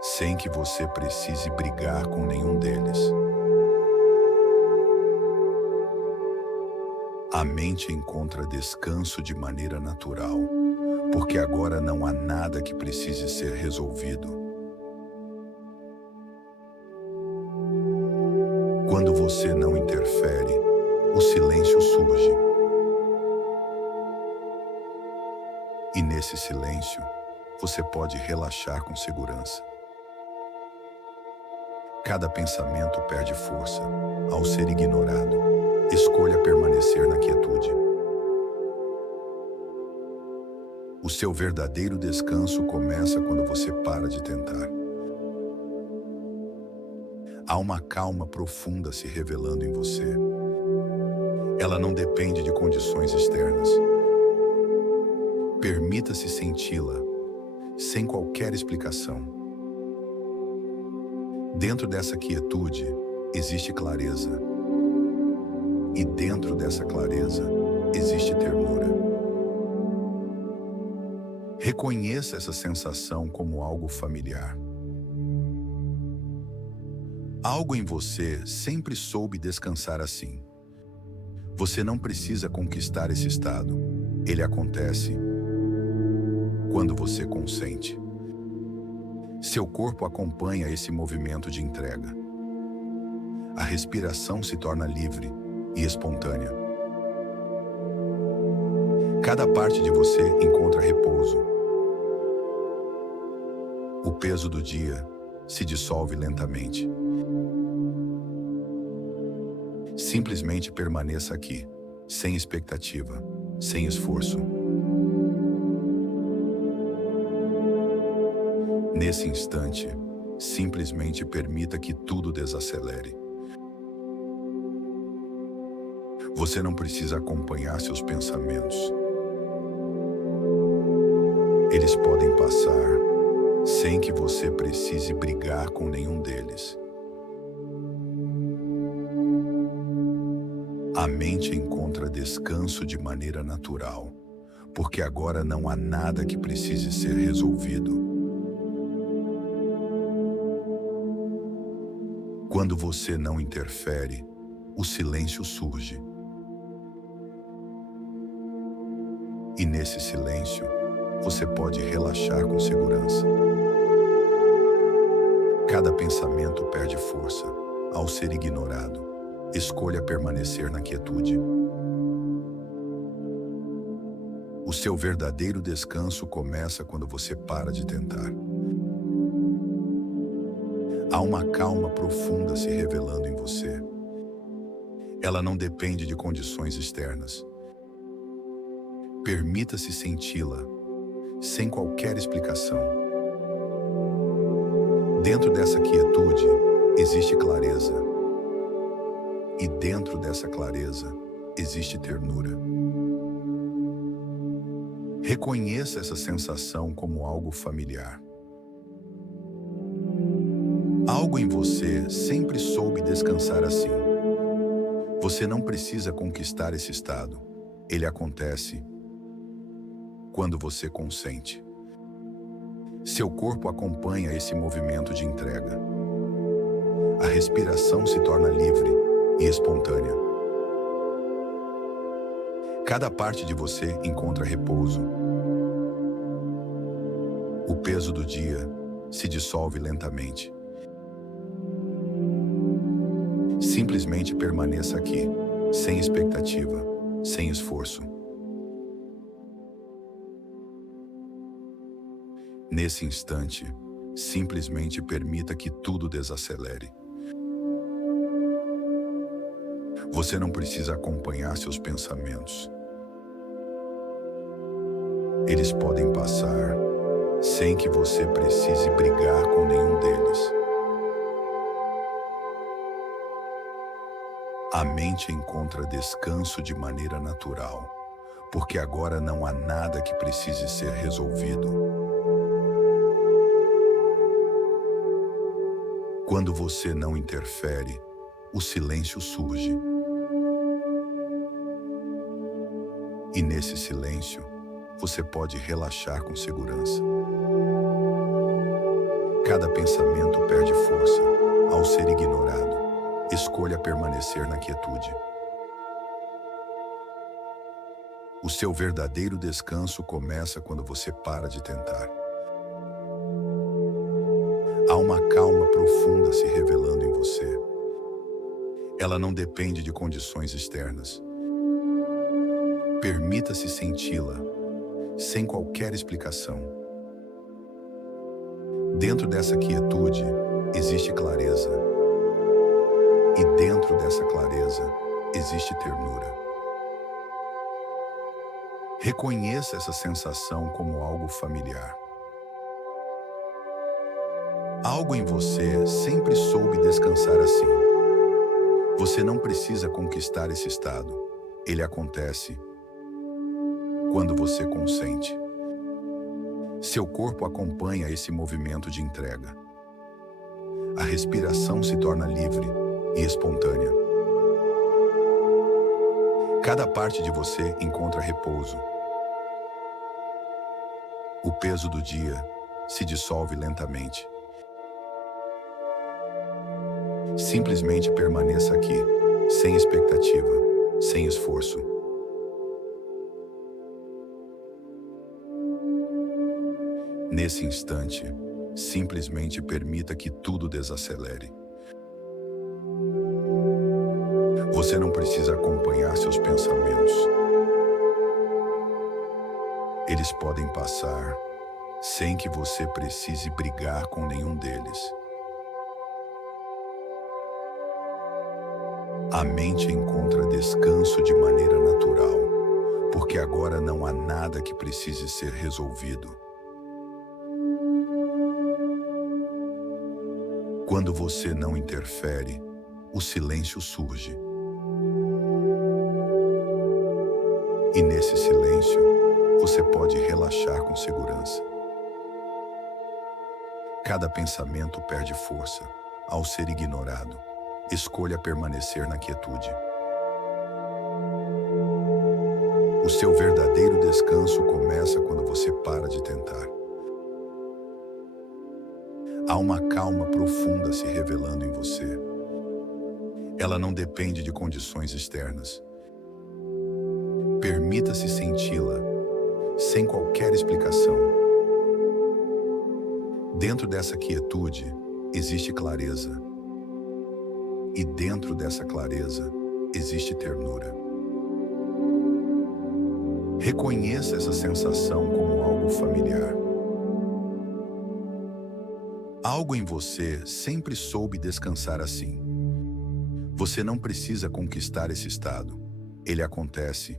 sem que você precise brigar com nenhum deles. A mente encontra descanso de maneira natural, porque agora não há nada que precise ser resolvido. Quando você não interfere, o silêncio surge. E nesse silêncio, você pode relaxar com segurança. Cada pensamento perde força ao ser ignorado. Escolha permanecer na quietude. O seu verdadeiro descanso começa quando você para de tentar. Há uma calma profunda se revelando em você. Ela não depende de condições externas. Permita-se senti-la, sem qualquer explicação. Dentro dessa quietude, existe clareza. E dentro dessa clareza, existe ternura. Reconheça essa sensação como algo familiar. Algo em você sempre soube descansar assim. Você não precisa conquistar esse estado. Ele acontece quando você consente. Seu corpo acompanha esse movimento de entrega. A respiração se torna livre e espontânea. Cada parte de você encontra repouso. O peso do dia se dissolve lentamente. Simplesmente permaneça aqui, sem expectativa, sem esforço. Nesse instante, simplesmente permita que tudo desacelere. Você não precisa acompanhar seus pensamentos. Eles podem passar sem que você precise brigar com nenhum deles. A mente encontra descanso de maneira natural, porque agora não há nada que precise ser resolvido. Quando você não interfere, o silêncio surge. E nesse silêncio, você pode relaxar com segurança. Cada pensamento perde força ao ser ignorado. Escolha permanecer na quietude. seu verdadeiro descanso começa quando você para de tentar. Há uma calma profunda se revelando em você. Ela não depende de condições externas. Permita-se senti-la, sem qualquer explicação. Dentro dessa quietude, existe clareza. E dentro dessa clareza, existe ternura. Reconheça essa sensação como algo familiar. Algo em você sempre soube descansar assim. Você não precisa conquistar esse estado. Ele acontece quando você consente. Seu corpo acompanha esse movimento de entrega. A respiração se torna livre e espontânea. Cada parte de você encontra repouso. O peso do dia se dissolve lentamente. Simplesmente permaneça aqui, sem expectativa, sem esforço. Nesse instante, simplesmente permita que tudo desacelere. Você não precisa acompanhar seus pensamentos. Eles podem passar sem que você precise brigar com nenhum deles. A mente encontra descanso de maneira natural, porque agora não há nada que precise ser resolvido. Quando você não interfere, o silêncio surge. E nesse silêncio, você pode relaxar com segurança. Cada pensamento perde força ao ser ignorado. Escolha permanecer na quietude. O seu verdadeiro descanso começa quando você para de tentar. Há uma calma profunda se revelando em você. Ela não depende de condições externas. Permita-se senti-la, sem qualquer explicação. Dentro dessa quietude, existe clareza. E dentro dessa clareza, existe ternura. Reconheça essa sensação como algo familiar. Algo em você sempre soube descansar assim. Você não precisa conquistar esse estado. Ele acontece quando você consente. Seu corpo acompanha esse movimento de entrega. A respiração se torna livre e espontânea. Cada parte de você encontra repouso. O peso do dia se dissolve lentamente. Simplesmente permaneça aqui, sem expectativa, sem esforço. Nesse instante, simplesmente permita que tudo desacelere. Você não precisa acompanhar seus pensamentos. Eles podem passar sem que você precise brigar com nenhum deles. A mente encontra descanso de maneira natural, porque agora não há nada que precise ser resolvido. Quando você não interfere, o silêncio surge. E nesse silêncio, você pode relaxar com segurança. Cada pensamento perde força ao ser ignorado. Escolha permanecer na quietude. O seu verdadeiro descanso começa quando você para de tentar. Há uma calma profunda se revelando em você. Ela não depende de condições externas. Permita-se senti-la, sem qualquer explicação. Dentro dessa quietude, existe clareza. E dentro dessa clareza, existe ternura. Reconheça essa sensação como algo familiar. Algo em você sempre soube descansar assim. Você não precisa conquistar esse estado. Ele acontece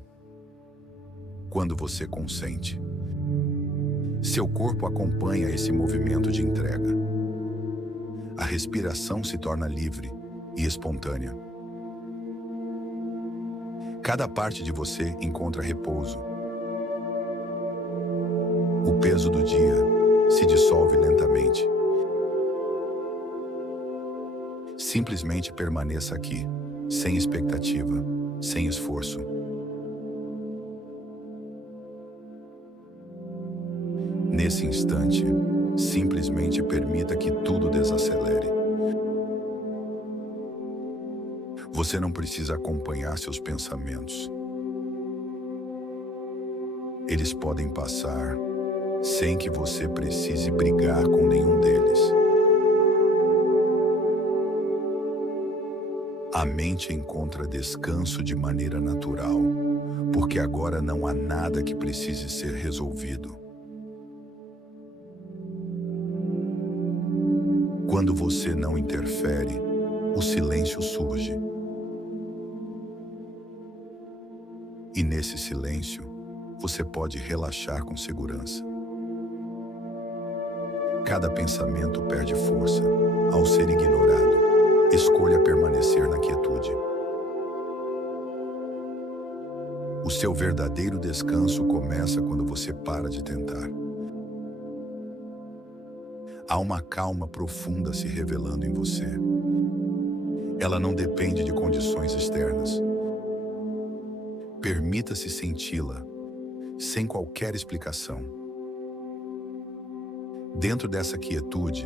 quando você consente. Seu corpo acompanha esse movimento de entrega. A respiração se torna livre e espontânea. Cada parte de você encontra repouso. O peso do dia se dissolve lentamente. Simplesmente permaneça aqui, sem expectativa, sem esforço. Nesse instante, simplesmente permita que tudo desacelere. Você não precisa acompanhar seus pensamentos. Eles podem passar sem que você precise brigar com nenhum deles. A mente encontra descanso de maneira natural, porque agora não há nada que precise ser resolvido. Quando você não interfere, o silêncio surge. E nesse silêncio, você pode relaxar com segurança. Cada pensamento perde força ao ser ignorado. Escolha permanecer na quietude. O seu verdadeiro descanso começa quando você para de tentar. Há uma calma profunda se revelando em você. Ela não depende de condições externas. Permita-se senti-la, sem qualquer explicação. Dentro dessa quietude,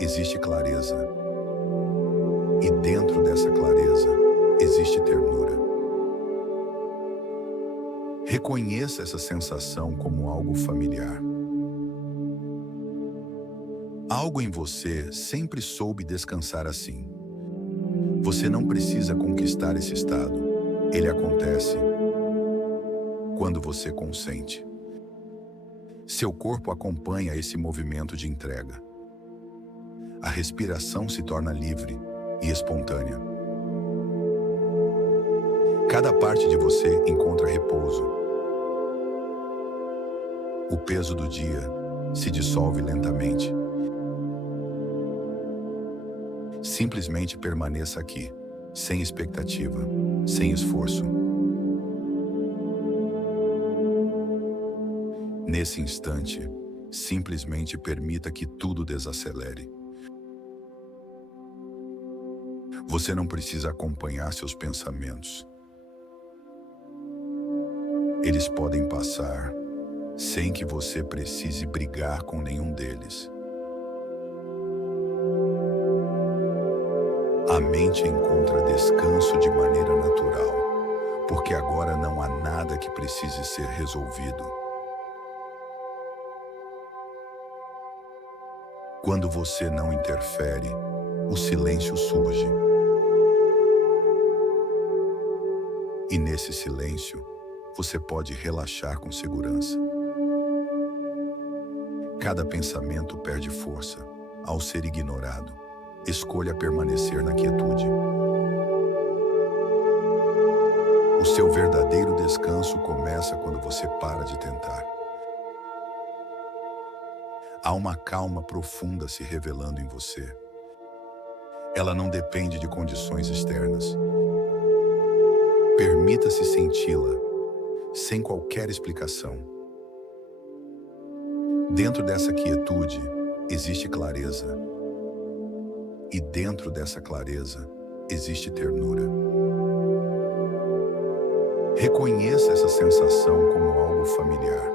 existe clareza. E dentro dessa clareza, existe ternura. Reconheça essa sensação como algo familiar. Algo em você sempre soube descansar assim. Você não precisa conquistar esse estado. Ele acontece quando você consente. Seu corpo acompanha esse movimento de entrega. A respiração se torna livre e espontânea. Cada parte de você encontra repouso. O peso do dia se dissolve lentamente. Simplesmente permaneça aqui, sem expectativa, sem esforço. Nesse instante, simplesmente permita que tudo desacelere. Você não precisa acompanhar seus pensamentos. Eles podem passar sem que você precise brigar com nenhum deles. A mente encontra descanso de maneira natural, porque agora não há nada que precise ser resolvido. Quando você não interfere, o silêncio surge. E nesse silêncio, você pode relaxar com segurança. Cada pensamento perde força ao ser ignorado. Escolha permanecer na quietude. O seu verdadeiro descanso começa quando você para de tentar. Há uma calma profunda se revelando em você. Ela não depende de condições externas. Permita-se senti-la, sem qualquer explicação. Dentro dessa quietude, existe clareza. E dentro dessa clareza, existe ternura. Reconheça essa sensação como algo familiar.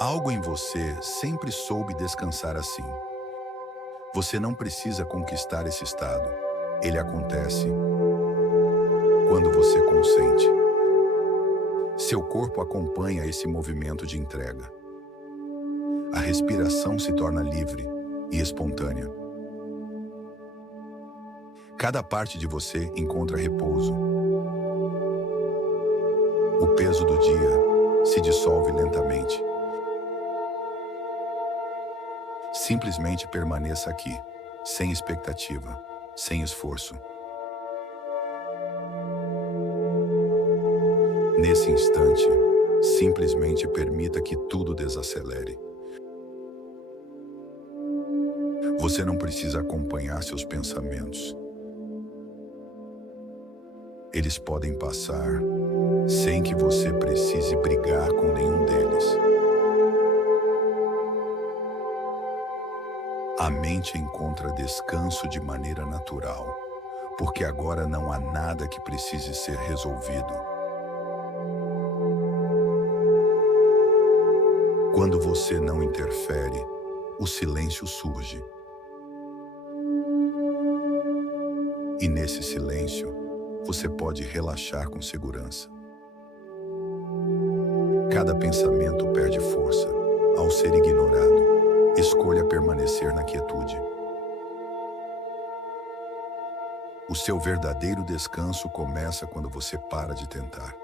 Algo em você sempre soube descansar assim. Você não precisa conquistar esse estado. Ele acontece quando você consente. Seu corpo acompanha esse movimento de entrega. A respiração se torna livre e espontânea. Cada parte de você encontra repouso. O peso do dia se dissolve lentamente. Simplesmente permaneça aqui, sem expectativa, sem esforço. Nesse instante, simplesmente permita que tudo desacelere. Você não precisa acompanhar seus pensamentos. Eles podem passar sem que você precise brigar com nenhum deles. A mente encontra descanso de maneira natural, porque agora não há nada que precise ser resolvido. Quando você não interfere, o silêncio surge. E nesse silêncio, você pode relaxar com segurança. Cada pensamento perde força. Ao ser ignorado, escolha permanecer na quietude. O seu verdadeiro descanso começa quando você para de tentar.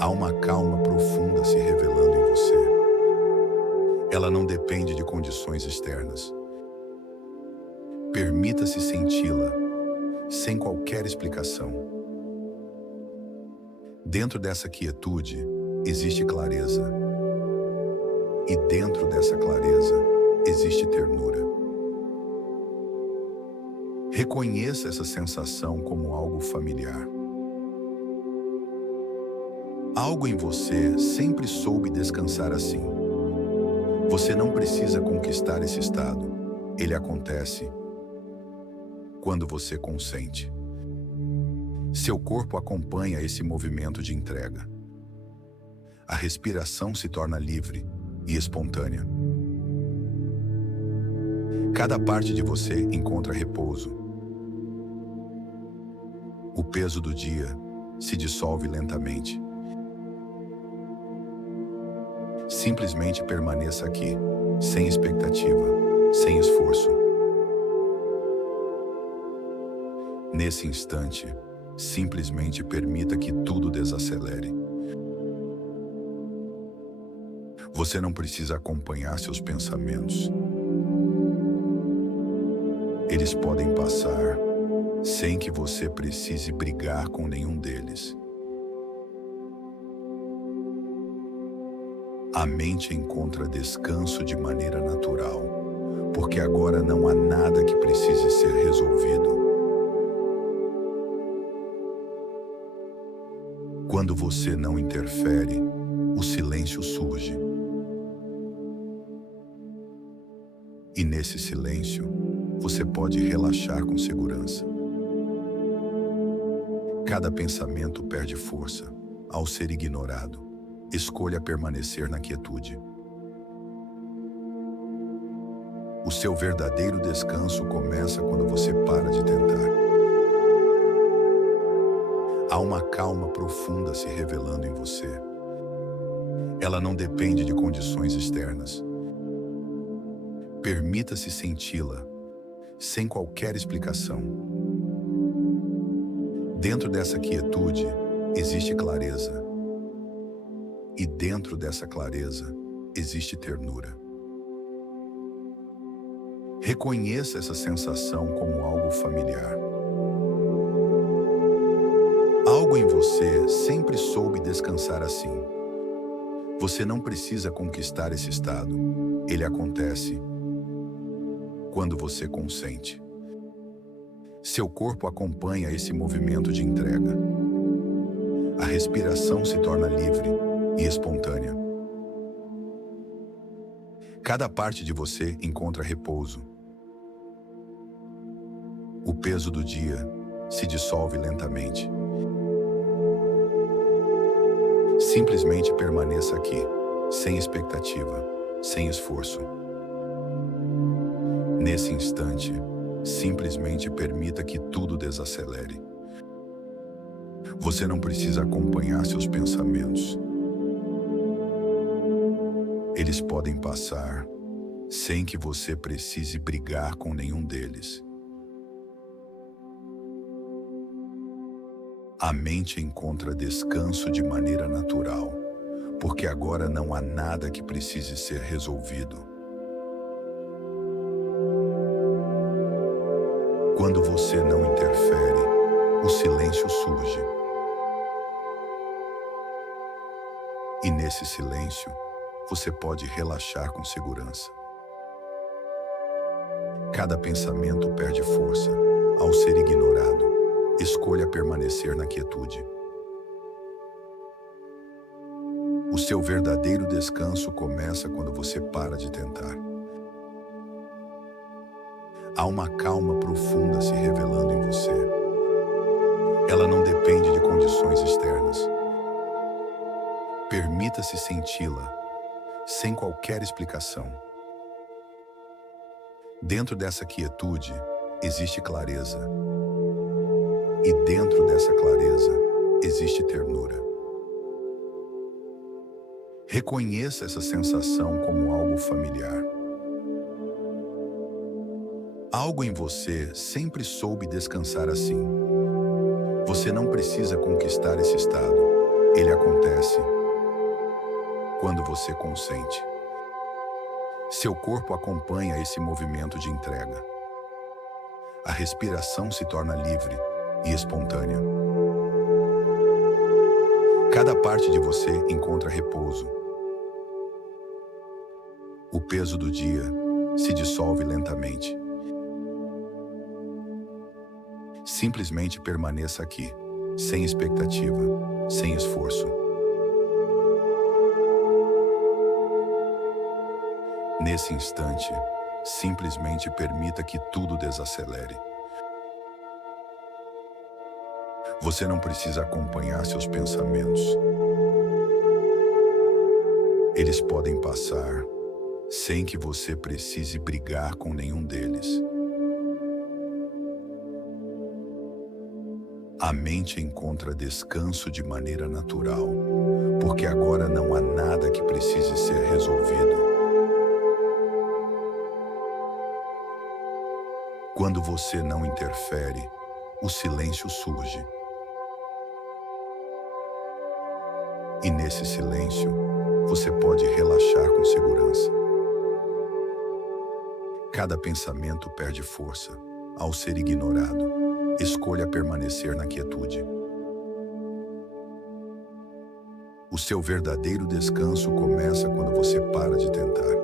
Há uma calma profunda se revelando em você. Ela não depende de condições externas. Permita-se senti-la, sem qualquer explicação. Dentro dessa quietude, existe clareza. E dentro dessa clareza, existe ternura. Reconheça essa sensação como algo familiar. Algo em você sempre soube descansar assim. Você não precisa conquistar esse estado. Ele acontece quando você consente. Seu corpo acompanha esse movimento de entrega. A respiração se torna livre e espontânea. Cada parte de você encontra repouso. O peso do dia se dissolve lentamente. Simplesmente permaneça aqui, sem expectativa, sem esforço. Nesse instante, simplesmente permita que tudo desacelere. Você não precisa acompanhar seus pensamentos. Eles podem passar sem que você precise brigar com nenhum deles. A mente encontra descanso de maneira natural, porque agora não há nada que precise ser resolvido. Quando você não interfere, o silêncio surge. E nesse silêncio, você pode relaxar com segurança. Cada pensamento perde força. Ao ser ignorado, escolha permanecer na quietude. O seu verdadeiro descanso começa quando você para de tentar. Há uma calma profunda se revelando em você. Ela não depende de condições externas. Permita-se senti-la, sem qualquer explicação. Dentro dessa quietude, existe clareza. E dentro dessa clareza, existe ternura. Reconheça essa sensação como algo familiar. Algo em você sempre soube descansar assim. Você não precisa conquistar esse estado. Ele acontece quando você consente. Seu corpo acompanha esse movimento de entrega. A respiração se torna livre e espontânea. Cada parte de você encontra repouso. O peso do dia se dissolve lentamente. Simplesmente permaneça aqui, sem expectativa, sem esforço. Nesse instante, simplesmente permita que tudo desacelere. Você não precisa acompanhar seus pensamentos. Eles podem passar sem que você precise brigar com nenhum deles. A mente encontra descanso de maneira natural, porque agora não há nada que precise ser resolvido. Quando você não interfere, o silêncio surge. E nesse silêncio, você pode relaxar com segurança. Cada pensamento perde força. Ao ser ignorado, escolha permanecer na quietude. O seu verdadeiro descanso começa quando você para de tentar. Há uma calma profunda se revelando em você. Ela não depende de condições externas. Permita-se senti-la, sem qualquer explicação. Dentro dessa quietude, existe clareza. E dentro dessa clareza, existe ternura. Reconheça essa sensação como algo familiar. Algo em você sempre soube descansar assim. Você não precisa conquistar esse estado. Ele acontece quando você consente. Seu corpo acompanha esse movimento de entrega. A respiração se torna livre e espontânea. Cada parte de você encontra repouso. O peso do dia se dissolve lentamente. Simplesmente permaneça aqui, sem expectativa, sem esforço. Nesse instante, simplesmente permita que tudo desacelere. Você não precisa acompanhar seus pensamentos. Eles podem passar sem que você precise brigar com nenhum deles. A mente encontra descanso de maneira natural, porque agora não há nada que precise ser resolvido. Quando você não interfere, o silêncio surge. E nesse silêncio, você pode relaxar com segurança. Cada pensamento perde força. Ao ser ignorado, escolha permanecer na quietude. O seu verdadeiro descanso começa quando você para de tentar.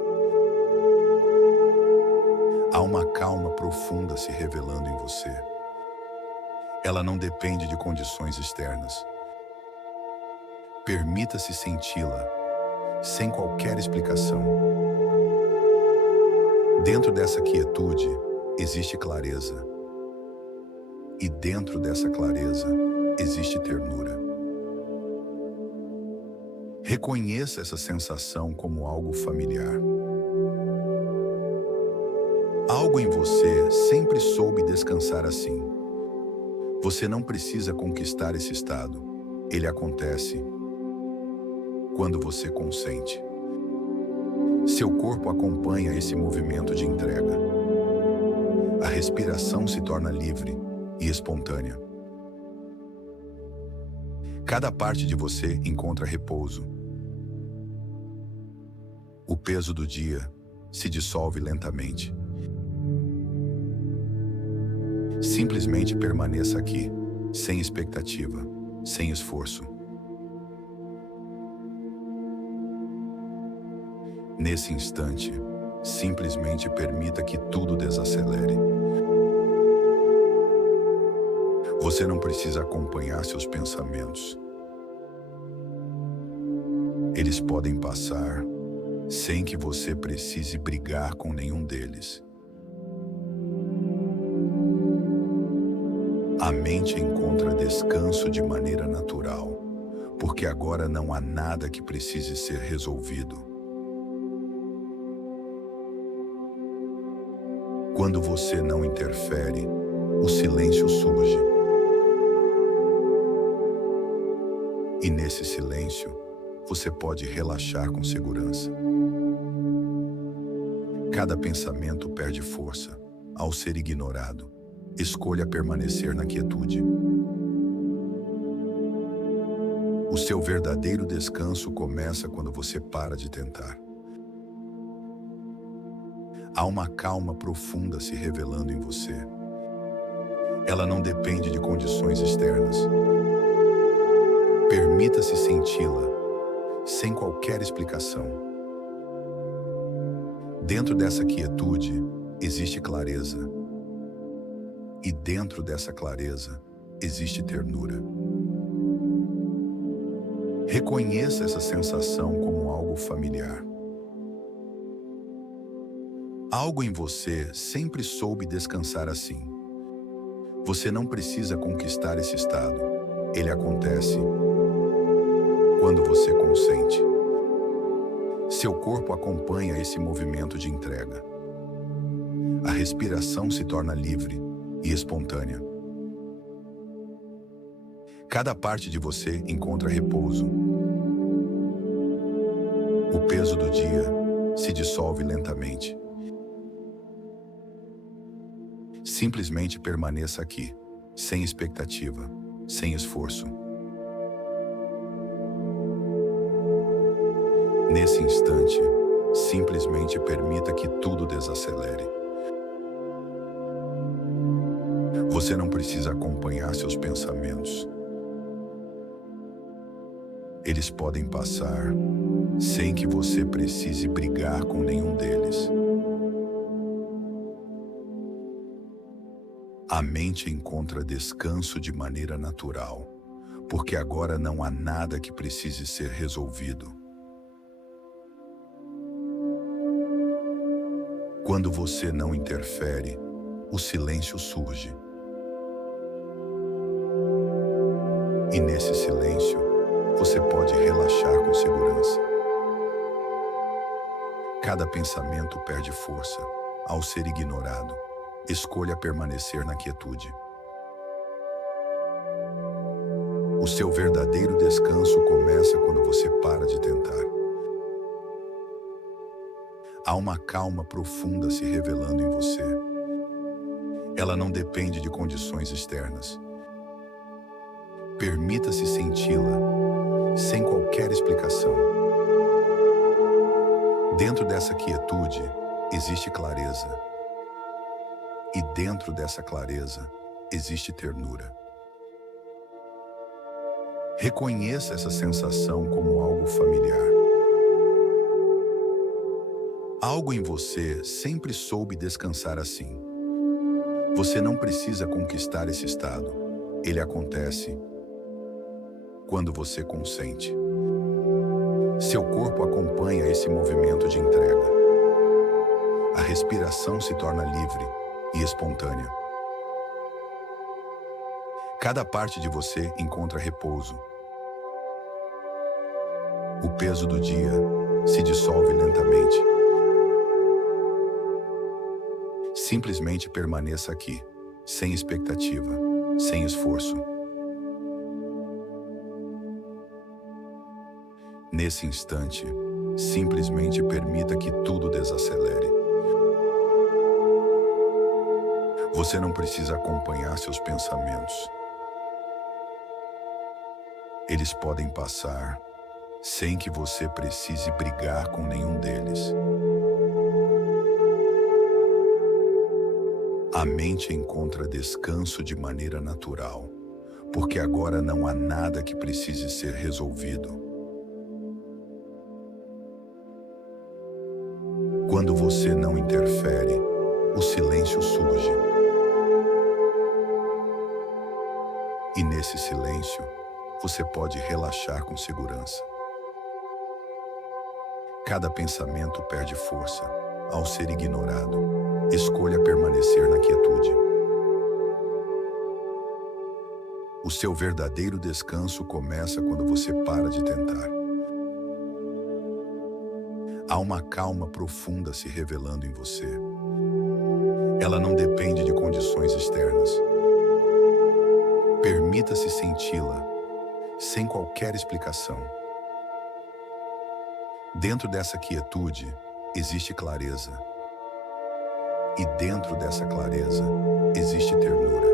Há uma calma profunda se revelando em você. Ela não depende de condições externas. Permita-se senti-la, sem qualquer explicação. Dentro dessa quietude, existe clareza. E dentro dessa clareza, existe ternura. Reconheça essa sensação como algo familiar. Algo em você sempre soube descansar assim. Você não precisa conquistar esse estado. Ele acontece quando você consente. Seu corpo acompanha esse movimento de entrega. A respiração se torna livre e espontânea. Cada parte de você encontra repouso. O peso do dia se dissolve lentamente. Simplesmente permaneça aqui, sem expectativa, sem esforço. Nesse instante, simplesmente permita que tudo desacelere. Você não precisa acompanhar seus pensamentos. Eles podem passar sem que você precise brigar com nenhum deles. A mente encontra descanso de maneira natural, porque agora não há nada que precise ser resolvido. Quando você não interfere, o silêncio surge. E nesse silêncio, você pode relaxar com segurança. Cada pensamento perde força. Ao ser ignorado, escolha permanecer na quietude. O seu verdadeiro descanso começa quando você para de tentar. Há uma calma profunda se revelando em você. Ela não depende de condições externas. Permita-se senti-la, sem qualquer explicação. Dentro dessa quietude, existe clareza. E dentro dessa clareza, existe ternura. Reconheça essa sensação como algo familiar. Algo em você sempre soube descansar assim. Você não precisa conquistar esse estado. Ele acontece quando você consente. Seu corpo acompanha esse movimento de entrega. A respiração se torna livre e espontânea. Cada parte de você encontra repouso. O peso do dia se dissolve lentamente. Simplesmente permaneça aqui, sem expectativa, sem esforço. Nesse instante, simplesmente permita que tudo desacelere. Você não precisa acompanhar seus pensamentos. Eles podem passar sem que você precise brigar com nenhum deles. A mente encontra descanso de maneira natural, porque agora não há nada que precise ser resolvido. Quando você não interfere, o silêncio surge. E nesse silêncio, você pode relaxar com segurança. Cada pensamento perde força ao ser ignorado. Escolha permanecer na quietude. O seu verdadeiro descanso começa quando você para de tentar. Há uma calma profunda se revelando em você. Ela não depende de condições externas. Permita-se senti-la, sem qualquer explicação. Dentro dessa quietude, existe clareza. E dentro dessa clareza, existe ternura. Reconheça essa sensação como algo familiar. Algo em você sempre soube descansar assim. Você não precisa conquistar esse estado. Ele acontece quando você consente. Seu corpo acompanha esse movimento de entrega. A respiração se torna livre e espontânea. Cada parte de você encontra repouso. O peso do dia se dissolve lentamente. Simplesmente permaneça aqui, sem expectativa, sem esforço. Nesse instante, simplesmente permita que tudo desacelere. Você não precisa acompanhar seus pensamentos. Eles podem passar sem que você precise brigar com nenhum deles. A mente encontra descanso de maneira natural, porque agora não há nada que precise ser resolvido. Quando você não interfere, o silêncio surge. E nesse silêncio, você pode relaxar com segurança. Cada pensamento perde força ao ser ignorado. Escolha permanecer na quietude. O seu verdadeiro descanso começa quando você para de tentar. Há uma calma profunda se revelando em você. Ela não depende de condições externas. Permita-se senti-la, sem qualquer explicação. Dentro dessa quietude, existe clareza. E dentro dessa clareza, existe ternura.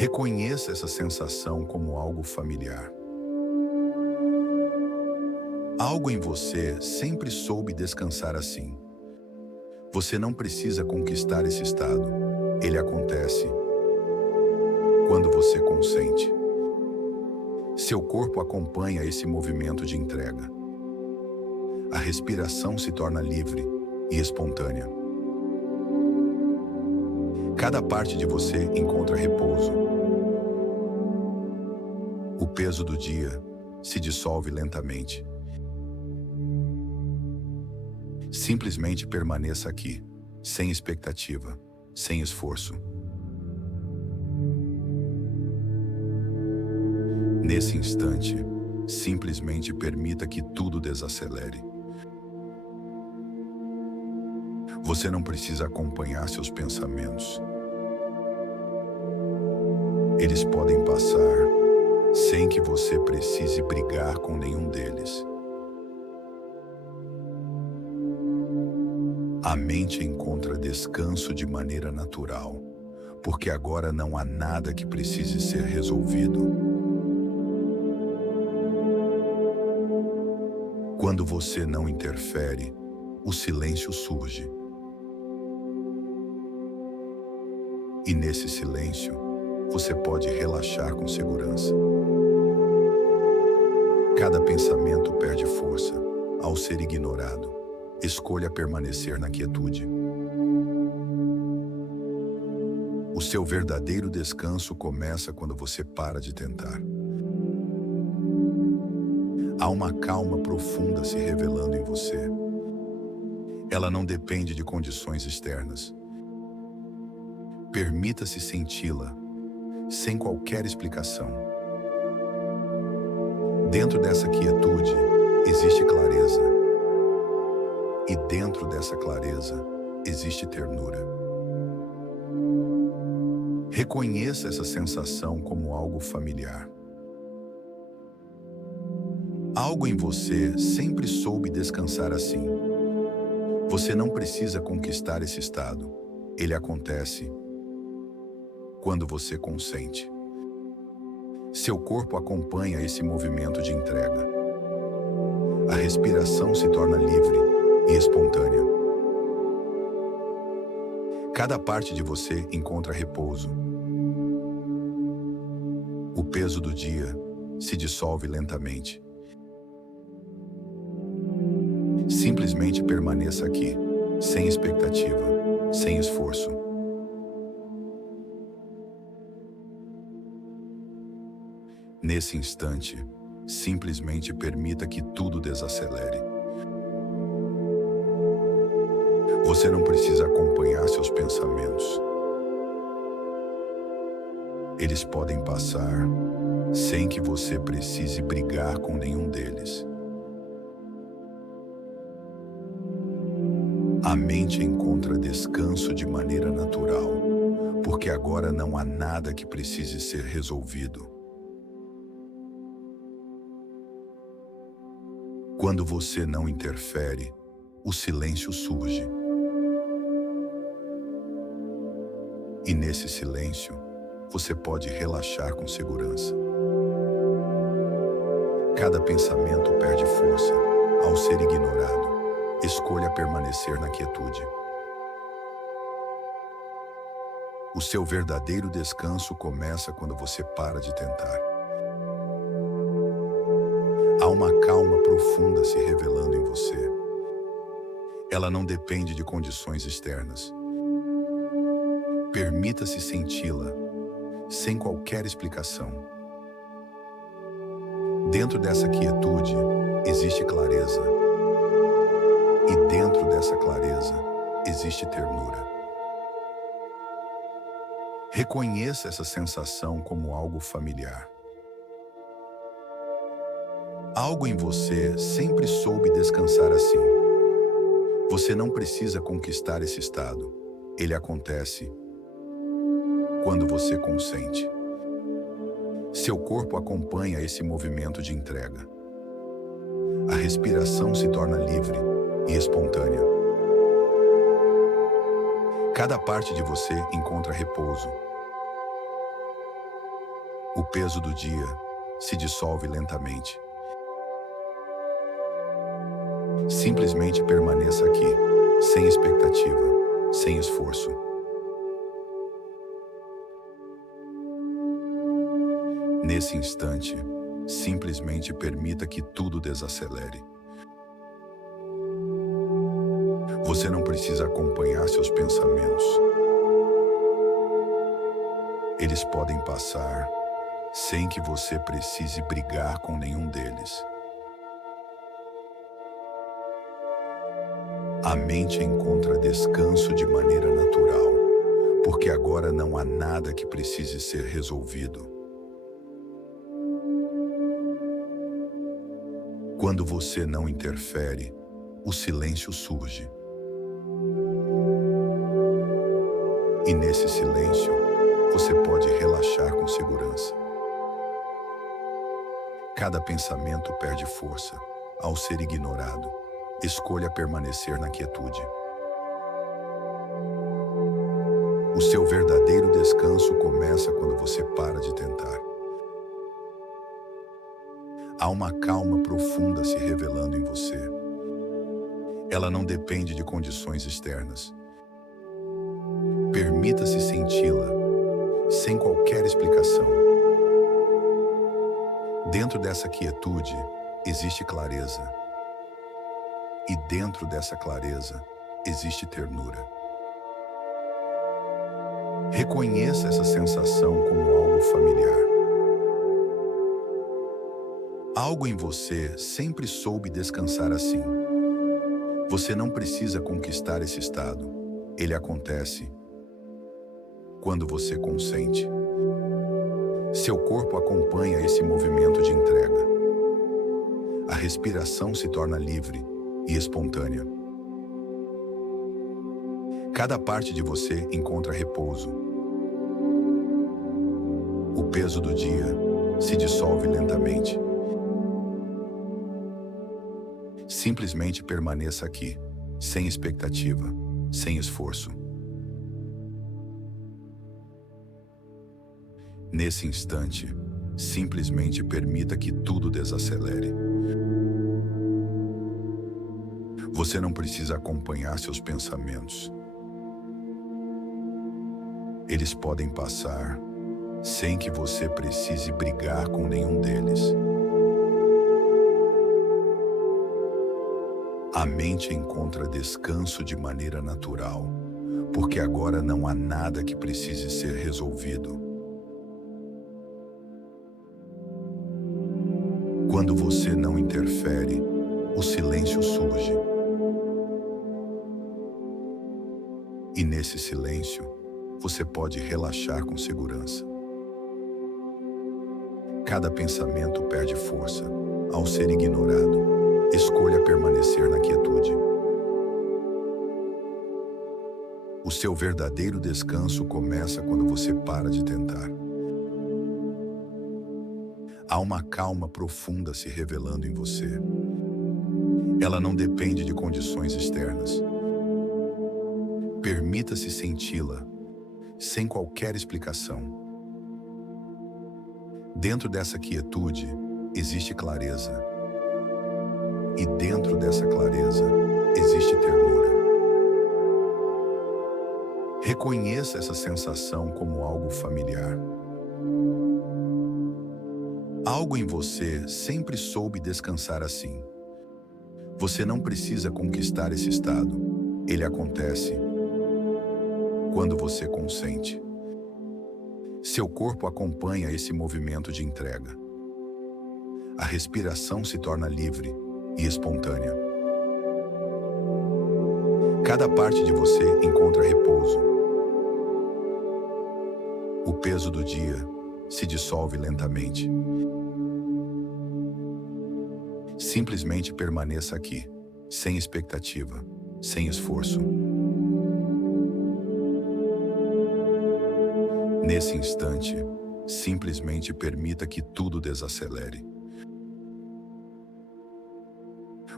Reconheça essa sensação como algo familiar. Algo em você sempre soube descansar assim. Você não precisa conquistar esse estado. Ele acontece quando você consente. Seu corpo acompanha esse movimento de entrega. A respiração se torna livre e espontânea. Cada parte de você encontra repouso. O peso do dia se dissolve lentamente. Simplesmente permaneça aqui, sem expectativa, sem esforço. Nesse instante, simplesmente permita que tudo desacelere. Você não precisa acompanhar seus pensamentos. Eles podem passar sem que você precise brigar com nenhum deles. A mente encontra descanso de maneira natural, porque agora não há nada que precise ser resolvido. Quando você não interfere, o silêncio surge. E nesse silêncio, você pode relaxar com segurança. Cada pensamento perde força ao ser ignorado. Escolha permanecer na quietude. O seu verdadeiro descanso começa quando você para de tentar. Há uma calma profunda se revelando em você. Ela não depende de condições externas. Permita-se senti-la, sem qualquer explicação. Dentro dessa quietude, existe clareza. E dentro dessa clareza, existe ternura. Reconheça essa sensação como algo familiar. Algo em você sempre soube descansar assim. Você não precisa conquistar esse estado. Ele acontece quando você consente. Seu corpo acompanha esse movimento de entrega. A respiração se torna livre e espontânea. Cada parte de você encontra repouso. O peso do dia se dissolve lentamente. Simplesmente permaneça aqui, sem expectativa, sem esforço. Nesse instante, simplesmente permita que tudo desacelere. Você não precisa acompanhar seus pensamentos. Eles podem passar sem que você precise brigar com nenhum deles. A mente encontra descanso de maneira natural, porque agora não há nada que precise ser resolvido. Quando você não interfere, o silêncio surge. E nesse silêncio, você pode relaxar com segurança. Cada pensamento perde força ao ser ignorado. Escolha permanecer na quietude. O seu verdadeiro descanso começa quando você para de tentar. Há uma calma profunda se revelando em você. Ela não depende de condições externas. Permita-se senti-la, sem qualquer explicação. Dentro dessa quietude, existe clareza. E dentro dessa clareza, existe ternura. Reconheça essa sensação como algo familiar. Algo em você sempre soube descansar assim. Você não precisa conquistar esse estado. Ele acontece quando você consente. Seu corpo acompanha esse movimento de entrega. A respiração se torna livre e espontânea. Cada parte de você encontra repouso. O peso do dia se dissolve lentamente. Simplesmente permaneça aqui, sem expectativa, sem esforço. Nesse instante, simplesmente permita que tudo desacelere. Você não precisa acompanhar seus pensamentos. Eles podem passar sem que você precise brigar com nenhum deles. A mente encontra descanso de maneira natural, porque agora não há nada que precise ser resolvido. Quando você não interfere, o silêncio surge. E nesse silêncio, você pode relaxar com segurança. Cada pensamento perde força ao ser ignorado. Escolha permanecer na quietude. O seu verdadeiro descanso começa quando você para de tentar. Há uma calma profunda se revelando em você. Ela não depende de condições externas. Permita-se senti-la, sem qualquer explicação. Dentro dessa quietude, existe clareza. E dentro dessa clareza, existe ternura. Reconheça essa sensação como algo familiar. Algo em você sempre soube descansar assim. Você não precisa conquistar esse estado. Ele acontece quando você consente. Seu corpo acompanha esse movimento de entrega. A respiração se torna livre e espontânea. Cada parte de você encontra repouso. O peso do dia se dissolve lentamente. Simplesmente permaneça aqui, sem expectativa, sem esforço. Nesse instante, simplesmente permita que tudo desacelere. Você não precisa acompanhar seus pensamentos. Eles podem passar sem que você precise brigar com nenhum deles. A mente encontra descanso de maneira natural, porque agora não há nada que precise ser resolvido. Quando você não interfere, o silêncio surge. E nesse silêncio, você pode relaxar com segurança. Cada pensamento perde força ao ser ignorado. Escolha permanecer na quietude. O seu verdadeiro descanso começa quando você para de tentar. Há uma calma profunda se revelando em você. Ela não depende de condições externas. Permita-se senti-la, sem qualquer explicação. Dentro dessa quietude, existe clareza. E dentro dessa clareza, existe ternura. Reconheça essa sensação como algo familiar. Algo em você sempre soube descansar assim. Você não precisa conquistar esse estado. Ele acontece quando você consente. Seu corpo acompanha esse movimento de entrega. A respiração se torna livre e espontânea. Cada parte de você encontra repouso. O peso do dia se dissolve lentamente. Simplesmente permaneça aqui, sem expectativa, sem esforço. Nesse instante, simplesmente permita que tudo desacelere.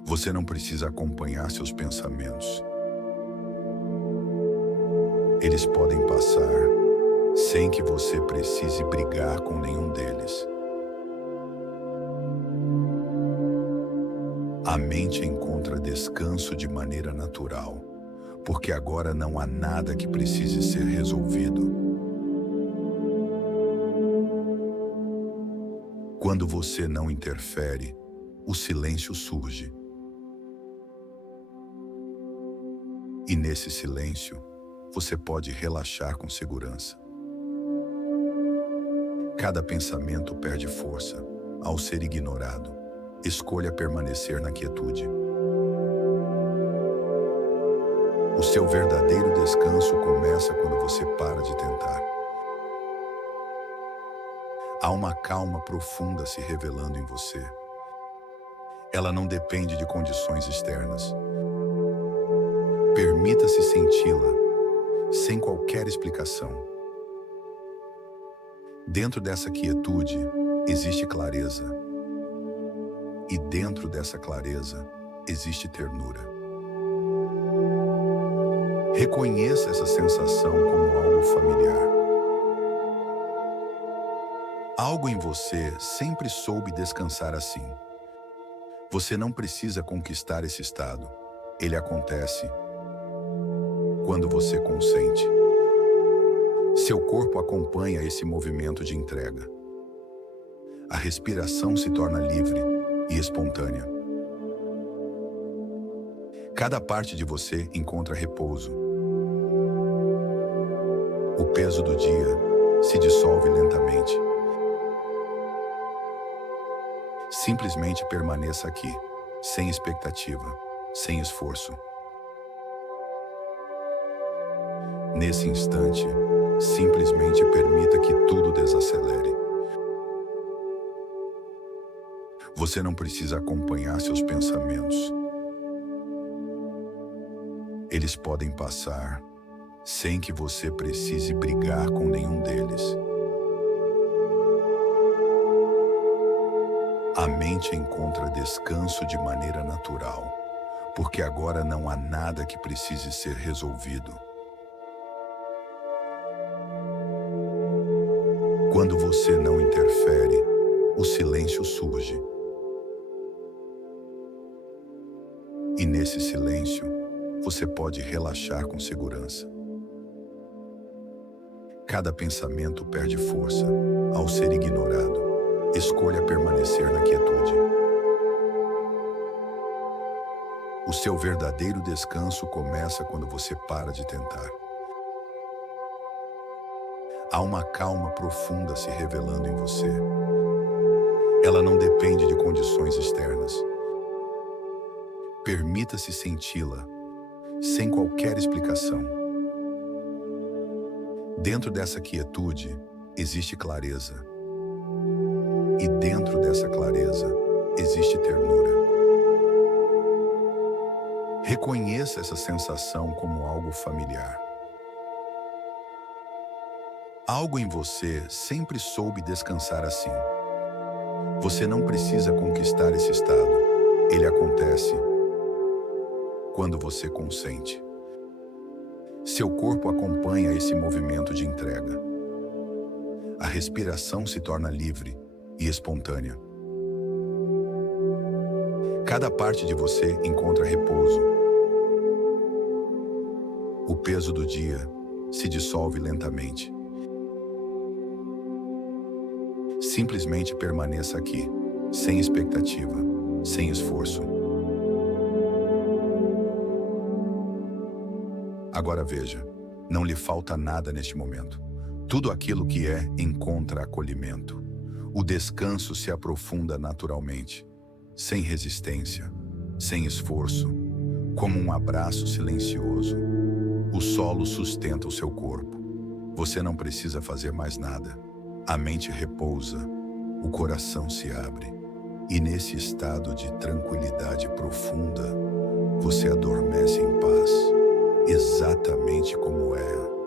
Você não precisa acompanhar seus pensamentos. Eles podem passar sem que você precise brigar com nenhum deles. A mente encontra descanso de maneira natural, porque agora não há nada que precise ser resolvido. Quando você não interfere, o silêncio surge. E nesse silêncio, você pode relaxar com segurança. Cada pensamento perde força ao ser ignorado. Escolha permanecer na quietude. O seu verdadeiro descanso começa quando você para de tentar. Há uma calma profunda se revelando em você. Ela não depende de condições externas. Permita-se senti-la, sem qualquer explicação. Dentro dessa quietude, existe clareza. E dentro dessa clareza, existe ternura. Reconheça essa sensação como algo familiar. Algo em você sempre soube descansar assim. Você não precisa conquistar esse estado. Ele acontece quando você consente. Seu corpo acompanha esse movimento de entrega. A respiração se torna livre e espontânea. Cada parte de você encontra repouso. O peso do dia se dissolve lentamente. Simplesmente permaneça aqui, sem expectativa, sem esforço. Nesse instante, simplesmente permita que tudo desacelere. Você não precisa acompanhar seus pensamentos. Eles podem passar sem que você precise brigar com nenhum deles. A mente encontra descanso de maneira natural, porque agora não há nada que precise ser resolvido. Quando você não interfere, o silêncio surge. E nesse silêncio, você pode relaxar com segurança. Cada pensamento perde força ao ser ignorado. Escolha permanecer na quietude. O seu verdadeiro descanso começa quando você para de tentar. Há uma calma profunda se revelando em você. Ela não depende de condições externas. Permita-se senti-la, sem qualquer explicação. Dentro dessa quietude, existe clareza. E dentro dessa clareza, existe ternura. Reconheça essa sensação como algo familiar. Algo em você sempre soube descansar assim. Você não precisa conquistar esse estado. Ele acontece quando você consente. Seu corpo acompanha esse movimento de entrega. A respiração se torna livre e espontânea. Cada parte de você encontra repouso. O peso do dia se dissolve lentamente. Simplesmente permaneça aqui, sem expectativa, sem esforço. Agora veja, não lhe falta nada neste momento. Tudo aquilo que é encontra acolhimento. O descanso se aprofunda naturalmente, sem resistência, sem esforço, como um abraço silencioso. O solo sustenta o seu corpo. Você não precisa fazer mais nada. A mente repousa, o coração se abre. E nesse estado de tranquilidade profunda, você adormece em paz, exatamente como é.